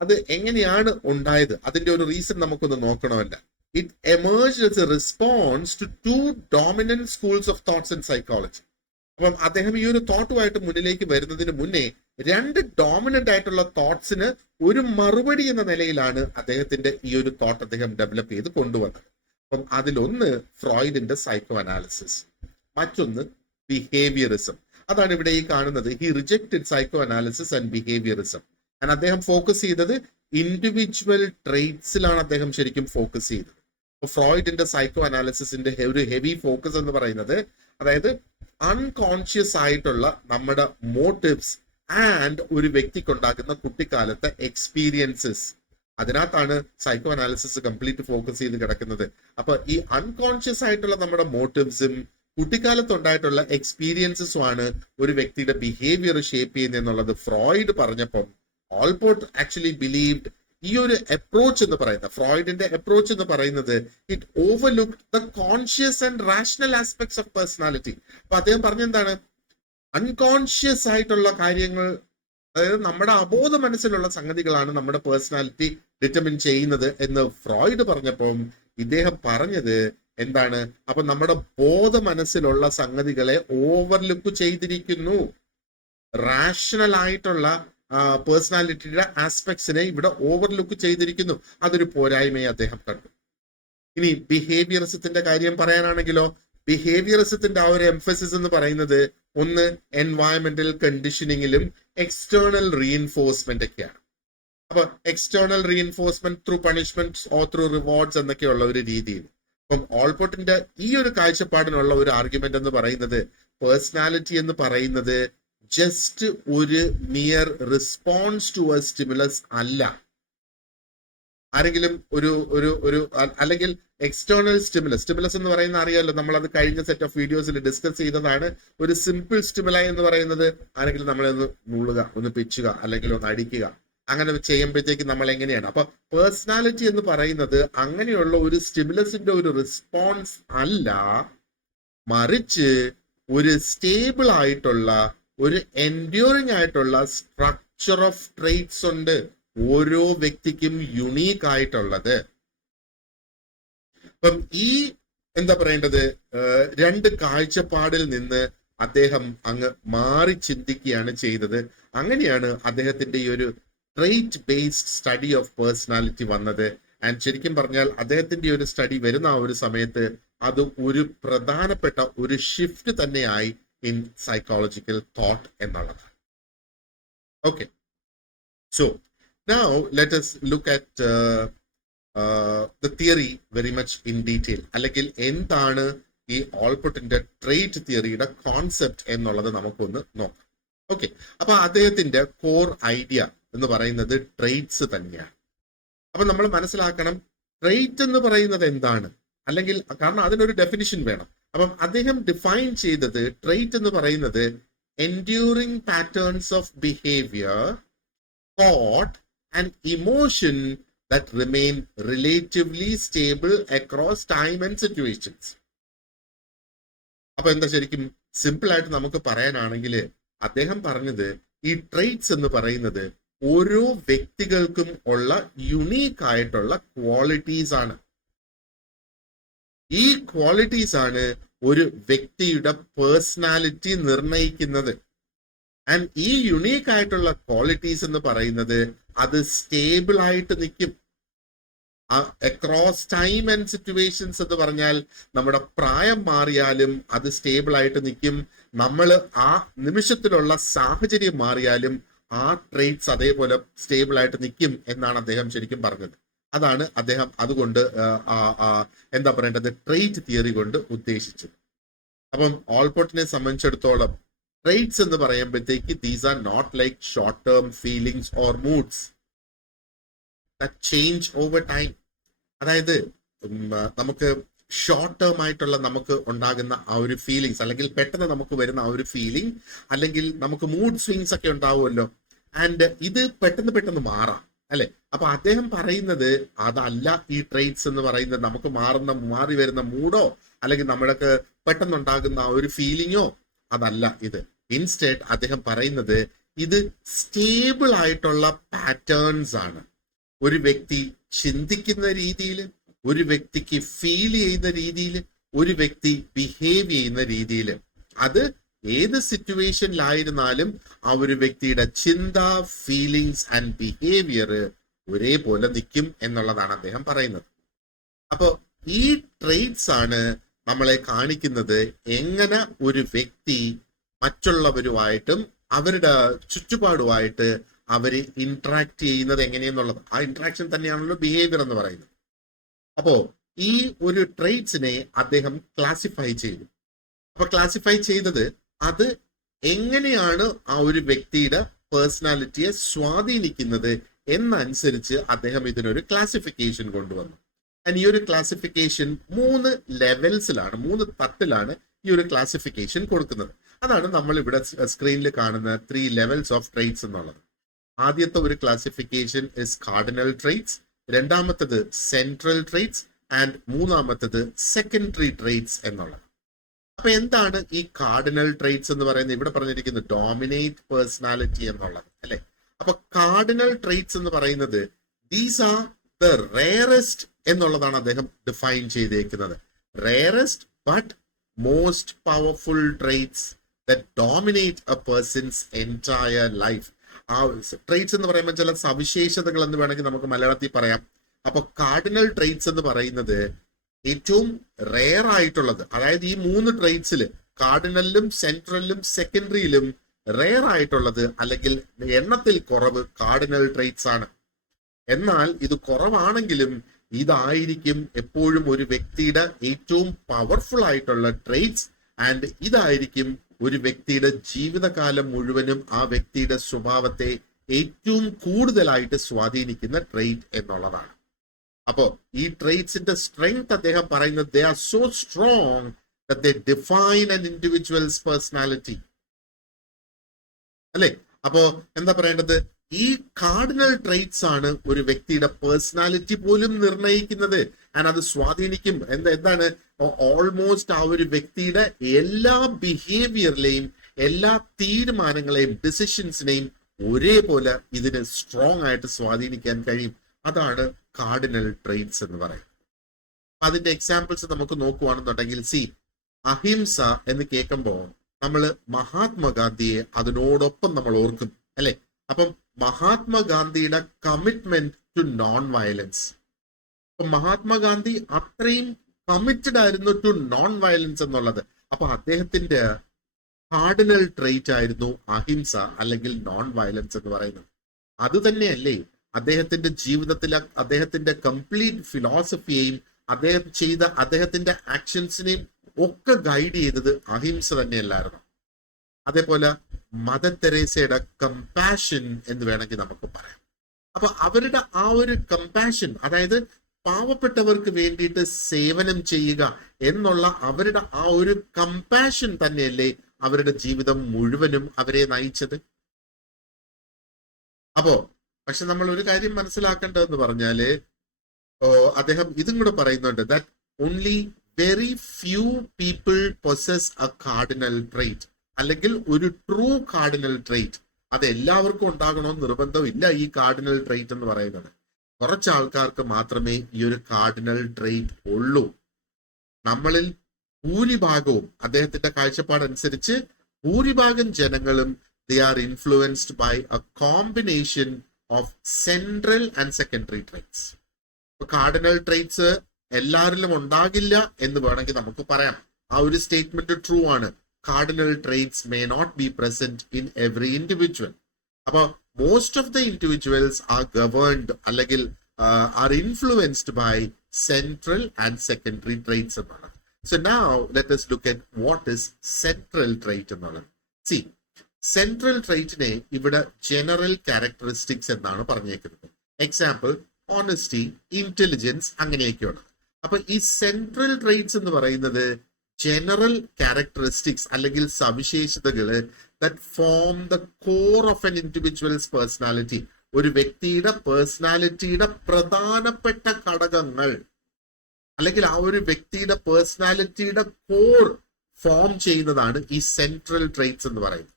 അത് എങ്ങനെയാണ് ഉണ്ടായത്, അതിന്റെ ഒരു റീസൺ നമുക്കൊന്ന് നോക്കണമല്ല. It emerged as a response to two dominant schools of thoughts in psychology. അപ്പം അദ്ദേഹം ഈ ഒരു തോട്ടുമായിട്ട് മുന്നിലേക്ക് വരുന്നതിന് മുന്നേ രണ്ട് ഡോമിനന്റ് ആയിട്ടുള്ള തോട്ട്സിന് ഒരു മറുപടി എന്ന നിലയിലാണ് അദ്ദേഹത്തിന്റെ ഈ ഒരു തോട്ട് അദ്ദേഹം ഡെവലപ്പ് ചെയ്ത് കൊണ്ടുവന്നത്. അപ്പം അതിലൊന്ന് ഫ്രോയിഡിന്റെ സൈക്കോ അനാലിസിസ്, മറ്റൊന്ന് ബിഹേവിയറിസം. അതാണ് ഇവിടെ ഈ കാണുന്നത്. He rejected psycho analysis and behaviourism. And അദ്ദേഹം ഫോക്കസ് ചെയ്തത് ഇൻഡിവിജ്വൽ ട്രേറ്റ്സിലാണ് അദ്ദേഹം ശരിക്കും ഫോക്കസ് ചെയ്തത്. ഫ്രോയിഡിന്റെ സൈക്കോ അനാലിസിസിന്റെ ഒരു ഹെവി ഫോക്കസ് എന്ന് പറയുന്നത്, അതായത് അൺകോൺഷ്യസ് ആയിട്ടുള്ള നമ്മുടെ മോട്ടീവ്സ് ആൻഡ് ഒരു വ്യക്തിക്കുണ്ടാകുന്ന കുട്ടിക്കാലത്തെ എക്സ്പീരിയൻസസ്, അതിനകത്താണ് സൈക്കോ അനാലിസിസ് കംപ്ലീറ്റ് ഫോക്കസ് ചെയ്ത് കിടക്കുന്നത്. അപ്പൊ ഈ അൺകോൺഷ്യസ് ആയിട്ടുള്ള നമ്മുടെ മോട്ടീവ്സും കുട്ടിക്കാലത്തുണ്ടായിട്ടുള്ള എക്സ്പീരിയൻസസും ആണ് ഒരു വ്യക്തിയുടെ ബിഹേവിയർ ഷേപ്പ് ചെയ്യുന്നത് എന്നുള്ളത് ഫ്രോയിഡ് പറഞ്ഞപ്പം ഓൾപോർട്ട് ആക്ച്വലി ബിലീവ്ഡ് ഈ ഒരു അപ്രോച്ച് എന്ന് പറയുന്നത്, ഫ്രോയിഡിന്റെ അപ്രോച്ച് എന്ന് പറയുന്നത്, it overlook the conscious and rational aspects of personality. അപ്പൊ അദ്ദേഹം പറഞ്ഞെന്താണ്, അൺകോൺഷ്യസ് ആയിട്ടുള്ള കാര്യങ്ങൾ, അതായത് നമ്മുടെ അബോധ മനസ്സിലുള്ള സംഗതികളാണ് നമ്മുടെ പേഴ്സണാലിറ്റി ഡിറ്റർമിൻ ചെയ്യുന്നത് എന്ന് ഫ്രോയിഡ് പറഞ്ഞപ്പം ഇദ്ദേഹം പറഞ്ഞത് എന്താണ്, അപ്പൊ നമ്മുടെ ബോധ മനസ്സിലുള്ള സംഗതികളെ ഓവർലുക്ക് ചെയ്തിരിക്കുന്നു. റാഷണൽ ആയിട്ടുള്ള പേഴ്സണാലിറ്റിയുടെ ആസ്പെക്ട്സിനെ ഇവിടെ ഓവർലുക്ക് ചെയ്തിരിക്കുന്നു. അതൊരു പോരായ്മയെ അദ്ദേഹം കണ്ടു. ഇനി ബിഹേവിയറിസത്തിന്റെ കാര്യം പറയാനാണെങ്കിലോ, ബിഹേവിയറിസത്തിന്റെ ആ ഒരു എംഫസിസ് എന്ന് പറയുന്നത് ഒന്ന് എൻവയറമെന്റൽ കണ്ടീഷനിങ്ങിലും എക്സ്റ്റേണൽ റീഇൻഫോഴ്സ്മെന്റ് ഒക്കെയാണ്. അപ്പൊ external reinforcement through punishment or through rewards എന്നൊക്കെയുള്ള ഒരു രീതിയിൽ. അപ്പം ഓൾപോർട്ടിന്റെ ഈ ഒരു കാഴ്ചപ്പാടിനുള്ള ഒരു ആർഗ്യുമെന്റ് എന്ന് പറയുന്നത്, പേഴ്സണാലിറ്റി എന്ന് പറയുന്നത് ജസ്റ്റ് ഒരു mere response to a stimulus അല്ല. ആരെങ്കിലും ഒരു ഒരു ഒരു അല്ലെങ്കിൽ എക്സ്റ്റേണൽ സ്റ്റിമുലസ് എന്ന് പറയുന്ന അറിയാമല്ലോ, നമ്മൾ അത് കഴിഞ്ഞ സെറ്റ് ഓഫ് വീഡിയോസിൽ ഡിസ്കസ് ചെയ്തതാണ്. ഒരു സിമ്പിൾ സ്റ്റിമുലൈ എന്ന് പറയുന്നത് ആരെങ്കിലും നമ്മളെ ഒന്ന് നുള്ളുക, ഒന്ന് പിച്ചുക, അല്ലെങ്കിൽ ഒന്ന് അടിക്കുക, അങ്ങനെ ചെയ്യുമ്പോഴത്തേക്ക് നമ്മൾ എങ്ങനെയാണ്. അപ്പൊ പേഴ്സണാലിറ്റി എന്ന് പറയുന്നത് അങ്ങനെയുള്ള ഒരു സ്റ്റിമുലസിന്റെ ഒരു റെസ്പോൺസ് അല്ല, മറിച്ച് ഒരു സ്റ്റേബിൾ ആയിട്ടുള്ള, ഒരു എൻഡ്യൂറിംഗ് ആയിട്ടുള്ള സ്ട്രക്ചർ ഓഫ് ട്രേറ്റ്സ് ഉണ്ട്, ഓരോ വ്യക്തിക്കും യുണീക്ക് ആയിട്ടുള്ളത്. അപ്പം ഈ എന്താ പറയേണ്ടത്, രണ്ട് കാഴ്ചപ്പാടിൽ നിന്ന് അദ്ദേഹം അങ്ങ് മാറി ചിന്തിക്കുകയാണ് ചെയ്തത്. അങ്ങനെയാണ് അദ്ദേഹത്തിന്റെ ഈ ഒരു trait based study of personality വന്നത്. ആൻഡ് ശരിക്കും പറഞ്ഞാൽ അദ്ദേഹത്തിന്റെ ഒരു സ്റ്റഡി വരുന്ന ആ ഒരു സമയത്ത് അത് ഒരു പ്രധാനപ്പെട്ട ഒരു ഷിഫ്റ്റ് തന്നെയായി ഇൻ സൈക്കോളജിക്കൽ തോട്ട് എന്നുള്ളത്. Okay, so now let us look at the theory very much in detail. അല്ലെങ്കിൽ എന്താണ് ഈ ഓൾപോർട്ടിന്റെ ട്രേറ്റ് തിയറിയുടെ കോൺസെപ്റ്റ് എന്നുള്ളത് നമുക്കൊന്ന് നോക്കാം. ഓക്കെ, അപ്പൊ അദ്ദേഹത്തിന്റെ കോർ ഐഡിയ എന്ന് പറയുന്നത് ട്രേറ്റ്സ് തന്നെയാണ്. അപ്പൊ നമ്മൾ മനസ്സിലാക്കണം ട്രേറ്റ് എന്ന് പറയുന്നത് എന്താണ്, അല്ലെങ്കിൽ കാരണം അതിനൊരു ഡെഫിനിഷൻ വേണം. അപ്പം അദ്ദേഹം ഡിഫൈൻ ചെയ്തത് ട്രേറ്റ് എന്ന് പറയുന്നത് enduring patterns of behaviour, thought and emotion that remain relatively stable across time and situations. അപ്പൊ എന്താ, ശരിക്കും സിമ്പിൾ ആയിട്ട് നമുക്ക് പറയാനാണെങ്കിൽ അദ്ദേഹം പറഞ്ഞത് ഈ ട്രേറ്റ്സ് എന്ന് പറയുന്നത് ഓരോ വ്യക്തികൾക്കും ഉള്ള യുണീക്ക് ആയിട്ടുള്ള ക്വാളിറ്റീസ് ആണ്. ഈ ക്വാളിറ്റീസ് ആണ് ഒരു വ്യക്തിയുടെ പേഴ്സണാലിറ്റി നിർണയിക്കുന്നത്. ആൻഡ് ഈ യുണീക്ക് ആയിട്ടുള്ള ക്വാളിറ്റീസ് എന്ന് പറയുന്നത് അത് സ്റ്റേബിൾ ആയിട്ട് നിൽക്കും അക്രോസ് ടൈം ആൻഡ് സിറ്റുവേഷൻസ്. എന്ന് പറഞ്ഞാൽ നമ്മുടെ പ്രായം മാറിയാലും അത് സ്റ്റേബിൾ ആയിട്ട് നിൽക്കും. നമ്മൾ ആ നിമിഷത്തിലുള്ള സാഹചര്യം മാറിയാലും ആ ട്രേറ്റ്സ് അതേപോലെ സ്റ്റേബിൾ ആയിട്ട് നിൽക്കും എന്നാണ് അദ്ദേഹം ശരിക്കും പറഞ്ഞത്. അതാണ് അദ്ദേഹം അതുകൊണ്ട് എന്താ പറയേണ്ടത്, ട്രേറ്റ് തിയറി കൊണ്ട് ഉദ്ദേശിച്ചത്. അപ്പം ഓൾപോർട്ടിനെ സംബന്ധിച്ചിടത്തോളം ട്രേറ്റ്സ് എന്ന് പറയുമ്പോഴത്തേക്ക് these are not like short term feelings or moods that change over time. അതായത് നമുക്ക് ഷോർട്ട് ടേം ആയിട്ടുള്ള നമുക്ക് ഉണ്ടാകുന്ന ആ ഒരു ഫീലിങ്സ്, അല്ലെങ്കിൽ പെട്ടെന്ന് നമുക്ക് വരുന്ന ആ ഒരു ഫീലിംഗ്, അല്ലെങ്കിൽ നമുക്ക് മൂഡ് സ്വിങ്സ് ഒക്കെ ഉണ്ടാവുമല്ലോ, ആൻഡ് ഇത് പെട്ടെന്ന് മാറാം അല്ലെ. അപ്പൊ അദ്ദേഹം പറയുന്നത് അതല്ല ഈ ട്രേറ്റ്സ് എന്ന് പറയുന്നത്, നമുക്ക് മാറി വരുന്ന മൂഡോ അല്ലെങ്കിൽ നമ്മൾക്ക് പെട്ടെന്നുണ്ടാകുന്ന ആ ഒരു ഫീലിങ്ങോ അതല്ല ഇത്. ഇൻസ്റ്റെഡ് അദ്ദേഹം പറയുന്നത് ഇത് സ്റ്റേബിൾ ആയിട്ടുള്ള പാറ്റേൺസ് ആണ്. ഒരു വ്യക്തി ചിന്തിക്കുന്ന രീതിയിൽ, ഒരു വ്യക്തിക്ക് ഫീൽ ചെയ്യുന്ന രീതിയിൽ, ഒരു വ്യക്തി ബിഹേവ് ചെയ്യുന്ന രീതിയിൽ, അത് ഏത് സിറ്റുവേഷനിലായിരുന്നാലും ആ ഒരു വ്യക്തിയുടെ ചിന്ത, ഫീലിങ്സ് ആൻഡ് ബിഹേവിയർ ഒരേപോലെ നിൽക്കും എന്നുള്ളതാണ് അദ്ദേഹം പറയുന്നത്. അപ്പോ ഈ ട്രേറ്റ്സ് ആണ് നമ്മളെ കാണിക്കുന്നത് എങ്ങനെ ഒരു വ്യക്തി മറ്റുള്ളവരുമായിട്ടും അവരുടെ ചുറ്റുപാടുമായിട്ട് അവര് ഇന്ററാക്ട് ചെയ്യുന്നത് എങ്ങനെയെന്നുള്ളത്. ആ ഇന്ററാക്ഷൻ തന്നെയാണല്ലോ ബിഹേവിയർ എന്ന് പറയുന്നത്. അപ്പോ ഈ ഒരു ട്രേറ്റ്സിനെ അദ്ദേഹം ക്ലാസിഫൈ ചെയ്തു. അപ്പൊ ക്ലാസിഫൈ ചെയ്തത് അത് എങ്ങനെയാണ് ആ ഒരു വ്യക്തിയുടെ പേഴ്സണാലിറ്റിയെ സ്വാധീനിക്കുന്നത് എന്നനുസരിച്ച് അദ്ദേഹം ഇതിനൊരു ക്ലാസിഫിക്കേഷൻ കൊണ്ടുവന്നു. ഈ ഒരു ക്ലാസിഫിക്കേഷൻ 3 ലെവൽസിലാണ്, 3 തട്ടിലാണ് ഈ ഒരു ക്ലാസിഫിക്കേഷൻ കൊടുക്കുന്നത്. അതാണ് നമ്മൾ ഇവിടെ സ്ക്രീനിൽ കാണുന്ന 3 ലെവൽസ് ഓഫ് ട്രേറ്റ്സ് എന്നുള്ളത്. ആദ്യത്തെ ഒരു ക്ലാസിഫിക്കേഷൻ ഇസ് കാർഡിനൽ ട്രേറ്റ്സ്, രണ്ടാമത്തത് സെൻട്രൽ ട്രേറ്റ്സ് ആൻഡ് മൂന്നാമത്തത് സെക്കൻഡറി ട്രേറ്റ്സ് എന്നുള്ളത്. അപ്പൊ എന്താണ് ഈ കാർഡിനൽ ട്രേറ്റ്സ് എന്ന് പറയുന്നത്? ഇവിടെ പറഞ്ഞിരിക്കുന്നത് ഡോമിനേറ്റ് പേഴ്സണാലിറ്റി എന്നുള്ളത് അല്ലെ. അപ്പൊ കാർഡിനൽ ട്രേറ്റ്സ് എന്ന് പറയുന്നത് ദീസ് ആർ ദ റേറസ്റ്റ് എന്നുള്ളതാണ് അദ്ദേഹം ഡിഫൈൻ ചെയ്തേക്കുന്നത്. Rarest but most powerful traits that dominate a person's entire life. ആ ട്രേറ്റ്സ് എന്ന് പറയുമ്പോൾ ചില സവിശേഷതകൾ എന്ന് വേണമെങ്കിൽ നമുക്ക് മലയാളത്തിൽ പറയാം. അപ്പൊ കാർഡിനൽ ട്രേറ്റ്സ് എന്ന് പറയുന്നത് ഏറ്റവും റെയർ ആയിട്ടുള്ളത്, അതായത് ഈ 3 ട്രേറ്റ്സിൽ കാർഡിനലിലും സെൻട്രലിലും സെക്കൻഡറിയിലും റെയർ ആയിട്ടുള്ളത് അല്ലെങ്കിൽ എണ്ണത്തിൽ കുറവ് കാർഡിനൽ ട്രേറ്റ്സ് ആണ്. എന്നാൽ ഇത് കുറവാണെങ്കിലും ഇതായിരിക്കും എപ്പോഴും ഒരു വ്യക്തിയുടെ ഏറ്റവും പവർഫുൾ ആയിട്ടുള്ള ട്രേറ്റ്സ് ആൻഡ് ഇതായിരിക്കും ഒരു വ്യക്തിയുടെ ജീവിതകാലം മുഴുവനും ആ വ്യക്തിയുടെ സ്വഭാവത്തെ ഏറ്റവും കൂടുതലായിട്ട് സ്വാധീനിക്കുന്ന ട്രേറ്റ് എന്നുള്ളതാണ്. അപ്പോ ഈ ട്രേറ്റ്സിന്റെ സ്ട്രെങ്ത് അദ്ദേഹം പറയുന്നത് they are so strong that they define an individuals personality അല്ലെ. അപ്പോ എന്താ പറയേണ്ടത്? ഈ കാർഡിനൽ ട്രേറ്റ്സ് ആണ് ഒരു വ്യക്തിയുടെ പേഴ്സണാലിറ്റി പോലും നിർണ്ണയിക്കുന്നത് ആൻഡ് അത് സ്വാധീനിക്കും. എന്താണ് ഓൾമോസ്റ്റ് ആ ഒരു വ്യക്തിയുടെ എല്ലാ ബിഹേവിയറിലെയും എല്ലാ തീരുമാനങ്ങളെയും ഡിസിഷൻസിനെയും ഒരേപോലെ ഇതിന് സ്ട്രോങ് ആയിട്ട് സ്വാധീനിക്കാൻ കഴിയും. അതാണ് കാർഡിനൽ ട്രേറ്റ്സ് എന്ന് പറയുന്നത്. അതിന്റെ എക്സാമ്പിൾസ് നമുക്ക് നോക്കുവാണെന്നുണ്ടെങ്കിൽ അഹിംസ എന്ന് കേൾക്കുമ്പോൾ നമ്മൾ മഹാത്മാഗാന്ധിയെ അതിനോടൊപ്പം നമ്മൾ ഓർക്കും അല്ലെ. അപ്പം മഹാത്മാഗാന്ധിയുടെ കമ്മിറ്റ്മെന്റ് ടു നോൺ വയലൻസ്, അപ്പൊ മഹാത്മാഗാന്ധി അത്രയും കമ്മിറ്റഡ് ആയിരുന്നു ടു നോൺ വയലൻസ് എന്നുള്ളത്. അപ്പൊ അദ്ദേഹത്തിന്റെ കാർഡിനൽ ട്രേറ്റ് ആയിരുന്നു അഹിംസ അല്ലെങ്കിൽ നോൺ വയലൻസ് എന്ന് പറയുന്നത്. അത് തന്നെയല്ലേ അദ്ദേഹത്തിന്റെ ജീവിതത്തിലെ അദ്ദേഹത്തിന്റെ കംപ്ലീറ്റ് ഫിലോസഫിയെയും അദ്ദേഹം ചെയ്ത അദ്ദേഹത്തിന്റെ ആക്ഷൻസിനെയും ഒക്കെ ഗൈഡ് ചെയ്തത് അഹിംസ തന്നെയല്ലായിരുന്നു. അതേപോലെ മദർ തെരേസയുടെ കമ്പാഷൻ എന്ന് വേണമെങ്കിൽ നമുക്ക് പറയാം. അപ്പൊ അവരുടെ ആ ഒരു കമ്പാഷൻ, അതായത് പാവപ്പെട്ടവർക്ക് വേണ്ടിയിട്ട് സേവനം ചെയ്യുക എന്നുള്ള അവരുടെ ആ ഒരു കമ്പാഷൻ തന്നെയല്ലേ അവരുടെ ജീവിതം മുഴുവനും അവരെ നയിച്ചത്. അപ്പോ പക്ഷെ നമ്മൾ ഒരു കാര്യം മനസ്സിലാക്കേണ്ടതെന്ന് പറഞ്ഞാല് അദ്ദേഹം ഇതും കൂടെ പറയുന്നുണ്ട് that only very few people possess A cardinal trait, അല്ലെങ്കിൽ ഒരു ട്രൂ കാർഡിനൽ ട്രേറ്റ്. അത് എല്ലാവർക്കും ഉണ്ടാകണമെന്ന് നിർബന്ധമില്ല. ഈ കാർഡിനൽ ട്രേറ്റ് എന്ന് പറയുന്നത് കുറച്ച് ആൾക്കാർക്ക് മാത്രമേ ഈ ഒരു കാർഡിനൽ ട്രേറ്റ് ഉള്ളൂ. നമ്മളിൽ ഭൂരിഭാഗവും അദ്ദേഹത്തിന്റെ കാഴ്ചപ്പാടനുസരിച്ച് ഭൂരിഭാഗം ജനങ്ങളും they are influenced by a combination of central and secondary traits. Cardinal traits എല്ലാവരിലും ഉണ്ടാകില്ല എന്ന് വേണമെങ്കിൽ നമുക്ക് പറയാം. ആ ഒരു സ്റ്റേറ്റ്മെന്റ് ട്രൂ ആണ്. Cardinal traits may not be present in every individual. അപ്പൊ most of the individuals are governed അല്ലെങ്കിൽ are influenced by central and secondary traits എന്നാണ്. So now let us look at what is central trait എന്നുള്ളത്. സെൻട്രൽ ട്രേറ്റിനെ ഇവിടെ ജനറൽ ക്യാരക്ടറിസ്റ്റിക്സ് എന്നാണ് പറഞ്ഞേക്കുന്നത്. എക്സാമ്പിൾ ഓണസ്റ്റി, ഇന്റലിജൻസ്, അങ്ങനെയൊക്കെയാണ്. അപ്പൊ ഈ സെൻട്രൽ ട്രേറ്റ്സ് എന്ന് പറയുന്നത് ജനറൽ ക്യാരക്ടറിസ്റ്റിക്സ് അല്ലെങ്കിൽ സവിശേഷതകള് that form the core of an individual's personality. ഒരു വ്യക്തിയുടെ പേഴ്സണാലിറ്റിയുടെ പ്രധാനപ്പെട്ട ഘടകങ്ങൾ അല്ലെങ്കിൽ ആ ഒരു വ്യക്തിയുടെ പേഴ്സണാലിറ്റിയുടെ കോർ ഫോം ചെയ്യുന്നതാണ് ഈ സെൻട്രൽ ട്രേറ്റ്സ് എന്ന് പറയുന്നത്.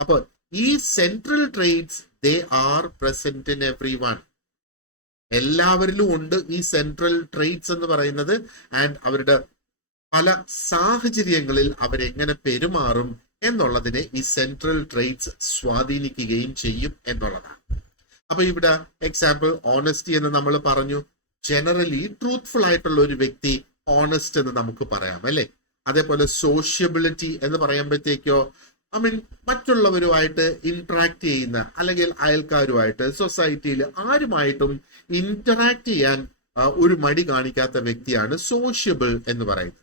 അപ്പൊ ഈ central traits they are present in every one. എല്ലാവരിലും ഉണ്ട് ഈ സെൻട്രൽ ട്രേറ്റ്സ് എന്ന് പറയുന്നത്. ആൻഡ് അവരുടെ പല സാഹചര്യങ്ങളിൽ അവരെങ്ങനെ പെരുമാറും എന്നുള്ളതിനെ ഈ സെൻട്രൽ ട്രേറ്റ്സ് സ്വാധീനിക്കുകയും ചെയ്യും എന്നുള്ളതാണ്. അപ്പൊ ഇവിടെ എക്സാമ്പിൾ ഓണസ്റ്റി എന്ന് നമ്മൾ പറഞ്ഞു. ജനറലി ട്രൂത്ത്ഫുൾ ആയിട്ടുള്ള ഒരു വ്യക്തി ഓണസ്റ്റ് എന്ന് നമുക്ക് പറയാം അല്ലെ. അതേപോലെ സോഷ്യബിലിറ്റി എന്ന് പറയുമ്പോഴത്തേക്കോ മറ്റുള്ളവരുമായിട്ട് ഇന്ററാക്ട് ചെയ്യുന്ന അല്ലെങ്കിൽ അയൽക്കാരുമായിട്ട് സൊസൈറ്റിയിൽ ആരുമായിട്ടും ഇന്ററാക്ട് ചെയ്യാൻ ഒരു മടി കാണിക്കാത്ത വ്യക്തിയാണ് സോഷ്യബിൾ എന്ന് പറയുന്നത്.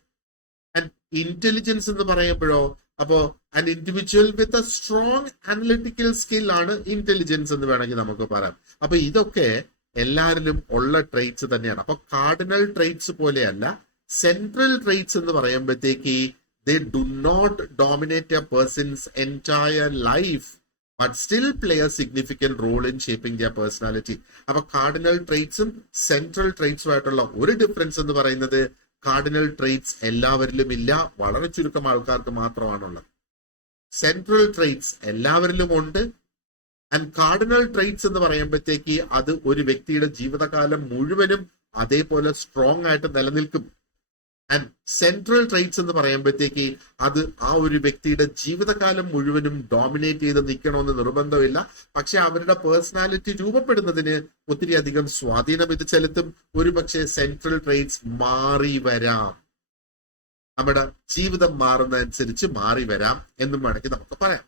ആൻഡ് ഇന്റലിജൻസ് എന്ന് പറയുമ്പോഴോ അപ്പോ an individual with a strong analytical skill ആണ് ഇന്റലിജൻസ് എന്ന് വേണമെങ്കിൽ നമുക്ക് പറയാം. അപ്പൊ ഇതൊക്കെ എല്ലാവരിലും ഉള്ള ട്രേറ്റ്സ് തന്നെയാണ്. അപ്പൊ കാർഡിനൽ ട്രേറ്റ്സ് പോലെയല്ല സെൻട്രൽ ട്രേറ്റ്സ് എന്ന് പറയുമ്പോഴത്തേക്ക് they do not dominate a person's entire life but still play a significant role in shaping their personality. അപ്പൊ കാർഡിനൽ ട്രേറ്റ്സും സെൻട്രൽ ട്രേറ്റ്സും ആയിട്ടുള്ള ഒരു ഡിഫറൻസ് എന്ന് പറയുന്നത്, കാർഡിനൽ ട്രേറ്റ്സ് എല്ലാവരിലും ഇല്ല, വളരെ ചുരുക്കം ആൾക്കാർക്ക് മാത്രമാണുള്ളത്. സെൻട്രൽ ട്രേറ്റ്സ് എല്ലാവരിലും ഉണ്ട്. ആൻഡ് കാർഡിനൽ ട്രേറ്റ്സ് എന്ന് പറയുമ്പോഴത്തേക്ക് അത് ഒരു വ്യക്തിയുടെ ജീവിതകാലം മുഴുവനും അതേപോലെ സ്ട്രോങ് ആയിട്ട് നിലനിൽക്കും. ആൻഡ് സെൻട്രൽ ട്രേറ്റ്സ് എന്ന് പറയുമ്പോഴത്തേക്ക് അത് ആ ഒരു വ്യക്തിയുടെ ജീവിതകാലം മുഴുവനും ഡോമിനേറ്റ് ചെയ്ത് നിൽക്കണമെന്ന് നിർബന്ധമില്ല. പക്ഷെ അവരുടെ പേഴ്സണാലിറ്റി രൂപപ്പെടുന്നതിന് ഒത്തിരി അധികം സ്വാധീനം ഇത് ചെലുത്തും. ഒരു പക്ഷേ സെൻട്രൽ ട്രേറ്റ്സ് മാറി വരാം, നമ്മുടെ ജീവിതം മാറുന്നതനുസരിച്ച് മാറി വരാം എന്നും വേണമെങ്കിൽ നമുക്ക് പറയാം.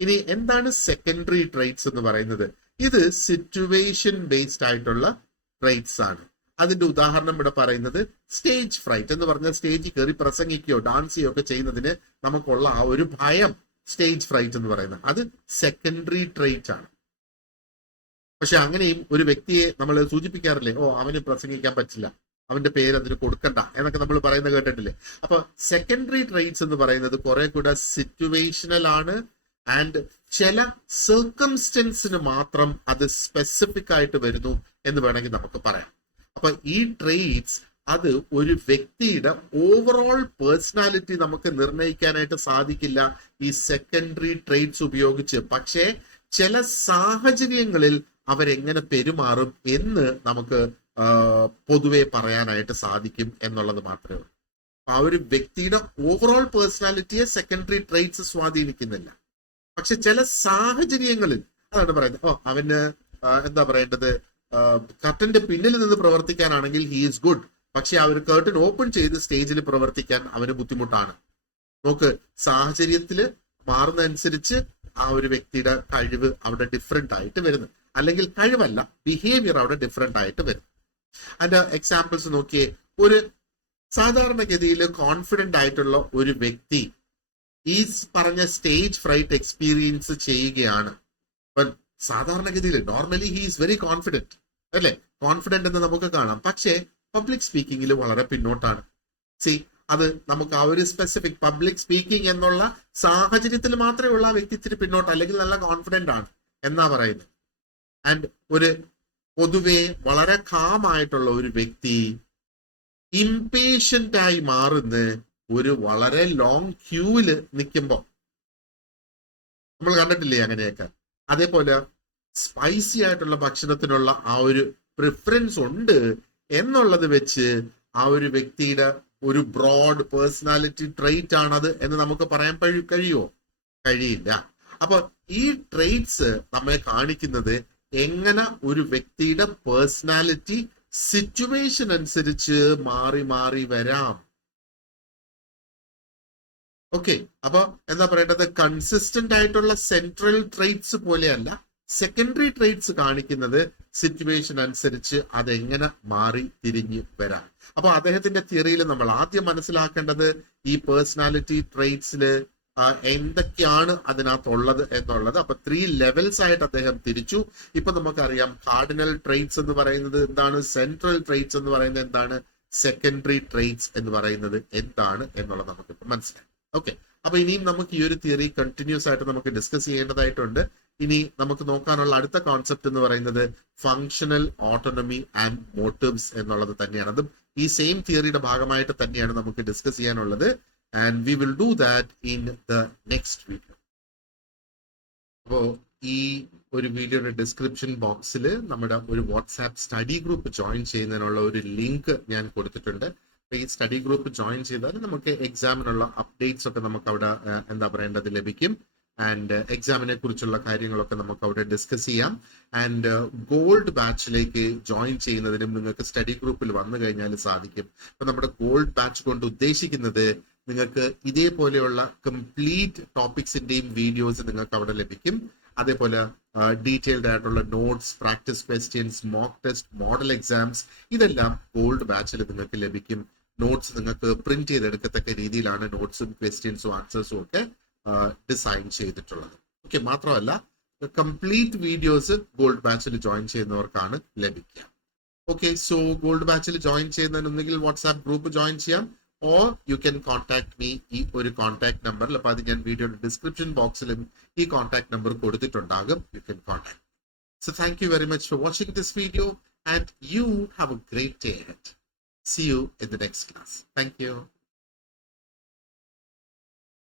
ഇനി എന്താണ് സെക്കൻഡറി ട്രേറ്റ്സ് എന്ന് പറയുന്നത്? ഇത് സിറ്റുവേഷൻ ബേസ്ഡ് ആയിട്ടുള്ള ട്രേറ്റ്സ് ആണ്. അതിന്റെ ഉദാഹരണം ഇവിടെ പറയുന്നത് സ്റ്റേജ് ഫ്രൈറ്റ് എന്ന് പറഞ്ഞാൽ സ്റ്റേജിൽ കയറി പ്രസംഗിക്കുകയോ ഡാൻസ് ചെയ്യുകയോ ഒക്കെ ചെയ്യുന്നതിന് നമുക്കുള്ള ആ ഒരു ഭയം, സ്റ്റേജ് ഫ്രൈറ്റ് എന്ന് പറയുന്നത്, അത് സെക്കൻഡറി ട്രേറ്റ് ആണ്. പക്ഷെ അങ്ങനെയും ഒരു വ്യക്തിയെ നമ്മൾ സൂചിപ്പിക്കാറില്ലേ, ഓ അവന് പ്രസംഗിക്കാൻ പറ്റില്ല, അവന്റെ പേര് അതിന് കൊടുക്കണ്ട എന്നൊക്കെ നമ്മൾ പറയുന്നത് കേട്ടിട്ടില്ലേ? അപ്പൊ സെക്കൻഡറി ട്രേറ്റ്സ് എന്ന് പറയുന്നത് കുറെ കൂടെ സിറ്റുവേഷണൽ ആണ്. ആൻഡ് ചില സർക്കംസ്റ്റൻസിന് മാത്രം അത് സ്പെസിഫിക് ആയിട്ട് വരുന്നു എന്ന് വേണമെങ്കിൽ നമുക്ക് പറയാം. അപ്പൊ ഈ ട്രേറ്റ്സ് അത് ഒരു വ്യക്തിയുടെ ഓവറോൾ പേഴ്സണാലിറ്റി നമുക്ക് നിർണ്ണയിക്കാനായിട്ട് സാധിക്കില്ല ഈ സെക്കൻഡറി ട്രേറ്റ്സ് ഉപയോഗിച്ച്. പക്ഷേ ചില സാഹചര്യങ്ങളിൽ അവരെങ്ങനെ പെരുമാറും എന്ന് നമുക്ക് പൊതുവെ പറയാനായിട്ട് സാധിക്കും എന്നുള്ളത് മാത്രമേ ഉള്ളൂ. ആ ഒരു വ്യക്തിയുടെ ഓവറോൾ പേഴ്സണാലിറ്റിയെ സെക്കൻഡറി ട്രേറ്റ്സ് സ്വാധീനിക്കുന്നില്ല. പക്ഷെ ചില സാഹചര്യങ്ങളിൽ അതാണ് പറയുന്നത്, ഓ അവന് എന്താ പറയേണ്ടത്, കർട്ടന്റെ പിന്നിൽ നിന്ന് പ്രവർത്തിക്കാനാണെങ്കിൽ ഹി ഈസ് ഗുഡ്, പക്ഷെ ആ ഒരു കർട്ടൻ ഓപ്പൺ ചെയ്ത് സ്റ്റേജിൽ പ്രവർത്തിക്കാൻ അവന് ബുദ്ധിമുട്ടാണ്. നോക്ക്, സാഹചര്യത്തില് മാറുന്നതനുസരിച്ച് ആ ഒരു വ്യക്തിയുടെ കഴിവ് അവിടെ ഡിഫറെന്റ് ആയിട്ട് വരുന്നു. അല്ലെങ്കിൽ കഴിവല്ല, ബിഹേവിയർ അവിടെ ഡിഫറെന്റ് ആയിട്ട് വരും. അതിന്റെ എക്സാമ്പിൾസ് നോക്കിയേ. ഒരു സാധാരണഗതിയിൽ കോൺഫിഡന്റ് ആയിട്ടുള്ള ഒരു വ്യക്തി ഈ പറഞ്ഞ സ്റ്റേജ് ഫ്രൈറ്റ് എക്സ്പീരിയൻസ് ചെയ്യുകയാണ്. സാധാരണഗതിയിൽ normally he is very confident അല്ലെ, കോൺഫിഡന്റ് എന്ന് നമുക്ക് കാണാം. പക്ഷേ പബ്ലിക് സ്പീക്കിങ്ങിൽ വളരെ പിന്നോട്ടാണ്. അത് നമുക്ക് ആ ഒരു സ്പെസിഫിക് പബ്ലിക് സ്പീക്കിംഗ് എന്നുള്ള സാഹചര്യത്തിൽ മാത്രമേ ഉള്ള ആ വ്യക്തി ഇത്തിരി പിന്നോട്ട്, അല്ലെങ്കിൽ നല്ല കോൺഫിഡന്റ് ആണ് എന്നാ പറയുന്നത്. ആൻഡ് ഒരു പൊതുവെ വളരെ കാമായിട്ടുള്ള ഒരു വ്യക്തി ഇംപേഷ്യന്റ് ആയി മാറുന്ന ഒരു വളരെ ലോങ് ക്യൂവില് നിൽക്കുമ്പോ നമ്മൾ കണ്ടിട്ടില്ലേ അങ്ങനെയൊക്കെ. അതേപോലെ സ്പൈസി ആയിട്ടുള്ള ഭക്ഷണത്തിനുള്ള ആ ഒരു പ്രിഫറൻസ് ഉണ്ട് എന്നുള്ളത് വെച്ച് ആ ഒരു വ്യക്തിയുടെ ഒരു ബ്രോഡ് പേഴ്സണാലിറ്റി ട്രേറ്റ് ആണത് എന്ന് നമുക്ക് പറയാൻ കഴിയുമോ? കഴിയില്ല. അപ്പൊ ഈ ട്രേറ്റ്സ് നമ്മെ കാണിക്കുന്നത് എങ്ങനെ ഒരു വ്യക്തിയുടെ പേഴ്സണാലിറ്റി സിറ്റുവേഷൻ അനുസരിച്ച് മാറി മാറി വരാം. ഓക്കെ, അപ്പൊ എന്താ പറയേണ്ടത്, കൺസിസ്റ്റന്റ് ആയിട്ടുള്ള സെൻട്രൽ ട്രേറ്റ്സ് പോലെയല്ല സെക്കൻഡറി ട്രേറ്റ്സ് കാണിക്കുന്നത് സിറ്റുവേഷൻ അനുസരിച്ച് അതെങ്ങനെ മാറി തിരിഞ്ഞ് വരാം. അപ്പൊ അദ്ദേഹത്തിന്റെ തിയറിയിൽ നമ്മൾ ആദ്യം മനസ്സിലാക്കേണ്ടത് ഈ പേഴ്സണാലിറ്റി ട്രേറ്റ്സില് എന്തൊക്കെയാണ് അതിനകത്തുള്ളത് എന്നുള്ളത്. അപ്പൊ 3 ലെവൽസ് ആയിട്ട് അദ്ദേഹം തിരിച്ചു. ഇപ്പൊ നമുക്കറിയാം കാർഡിനൽ ട്രേറ്റ്സ് എന്ന് പറയുന്നത് എന്താണ്, സെൻട്രൽ ട്രേറ്റ്സ് എന്ന് പറയുന്നത് എന്താണ്, സെക്കൻഡറി ട്രേറ്റ്സ് എന്ന് പറയുന്നത് എന്താണ് എന്നുള്ളത് നമുക്കിപ്പോ മനസ്സിലായി. ഓക്കെ, അപ്പൊ ഇനിയും നമുക്ക് ഈ ഒരു തിയറി കണ്ടിന്യൂസ് ആയിട്ട് നമുക്ക് ഡിസ്കസ് ചെയ്യേണ്ടതായിട്ടുണ്ട്. ഇനി നമുക്ക് നോക്കാനുള്ള അടുത്ത കോൺസെപ്റ്റ് എന്ന് പറയുന്നത് ഫങ്ഷണൽ ഓട്ടോണമി ആൻഡ് മോട്ടീവ്സ് എന്നുള്ളത് തന്നെയാണ്. അതും ഈ സെയിം തിയറിയുടെ ഭാഗമായിട്ട് തന്നെയാണ് നമുക്ക് ഡിസ്കസ് ചെയ്യാനുള്ളത്. And we will do that in the next video. അപ്പോ ഈ ഒരു വീഡിയോയുടെ ഡിസ്ക്രിപ്ഷൻ ബോക്സിൽ നമ്മുടെ ഒരു വാട്സാപ്പ് സ്റ്റഡി ഗ്രൂപ്പ് ജോയിൻ ചെയ്യുന്നതിനുള്ള ഒരു ലിങ്ക് ഞാൻ കൊടുത്തിട്ടുണ്ട്. ഈ സ്റ്റഡി ഗ്രൂപ്പ് ജോയിൻ ചെയ്താൽ നമുക്ക് എക്സാമിനുള്ള അപ്ഡേറ്റ്സ് ഒക്കെ നമുക്ക് അവിടെ എന്താ പറയേണ്ടത് ലഭിക്കും. ആൻഡ് എക്സാമിനെ കുറിച്ചുള്ള കാര്യങ്ങളൊക്കെ നമുക്ക് അവിടെ ഡിസ്കസ് ചെയ്യാം. ആൻഡ് ഗോൾഡ് ബാച്ചിലേക്ക് ജോയിൻ ചെയ്യുന്നതിനും നിങ്ങൾക്ക് സ്റ്റഡി ഗ്രൂപ്പിൽ വന്നു കഴിഞ്ഞാൽ സാധിക്കും. അപ്പൊ നമ്മുടെ ഗോൾഡ് ബാച്ച് കൊണ്ട് ഉദ്ദേശിക്കുന്നത് നിങ്ങൾക്ക് ഇതേപോലെയുള്ള കംപ്ലീറ്റ് ടോപ്പിക്സിന്റെയും വീഡിയോസ് നിങ്ങൾക്ക് അവിടെ ലഭിക്കും. അതേപോലെ ഡീറ്റെയിൽഡ് ആയിട്ടുള്ള notes, practice questions, mock test, model exams ഇതെല്ലാം ഗോൾഡ് ബാച്ചിൽ നിങ്ങൾക്ക് ലഭിക്കും. നോട്ട്സ് നിങ്ങൾക്ക് പ്രിന്റ് ചെയ്തെടുക്കത്തക്ക രീതിയിലാണ് നോട്ട്സും ക്വസ്റ്റ്യൻസും ആൻസേഴ്സും ഒക്കെ ഡിസൈൻ ചെയ്തിട്ടുള്ളത്. ഓക്കെ, മാത്രമല്ല കംപ്ലീറ്റ് വീഡിയോസ് ഗോൾഡ് ബാച്ചിൽ ജോയിൻ ചെയ്യുന്നവർക്കാണ് ലഭിക്കുക. ഓക്കെ, സോ ഗോൾഡ് ബാച്ചിൽ ജോയിൻ ചെയ്യുന്നതിന് ഒന്നുകിൽ വാട്സാപ്പ് ഗ്രൂപ്പ് ജോയിൻ ചെയ്യാം, or you can contact me ഈ ഒരു കോൺടാക്ട് നമ്പറിൽ. അപ്പൊ അത് ഞാൻ വീഡിയോയുടെ ഡിസ്ക്രിപ്ഷൻ ബോക്സിലും ഈ കോൺടാക്ട് നമ്പർ കൊടുത്തിട്ടുണ്ടാകും. You can contact. So thank you very much for watching this video, and you have a great day ahead. See you in the next class. Thank you.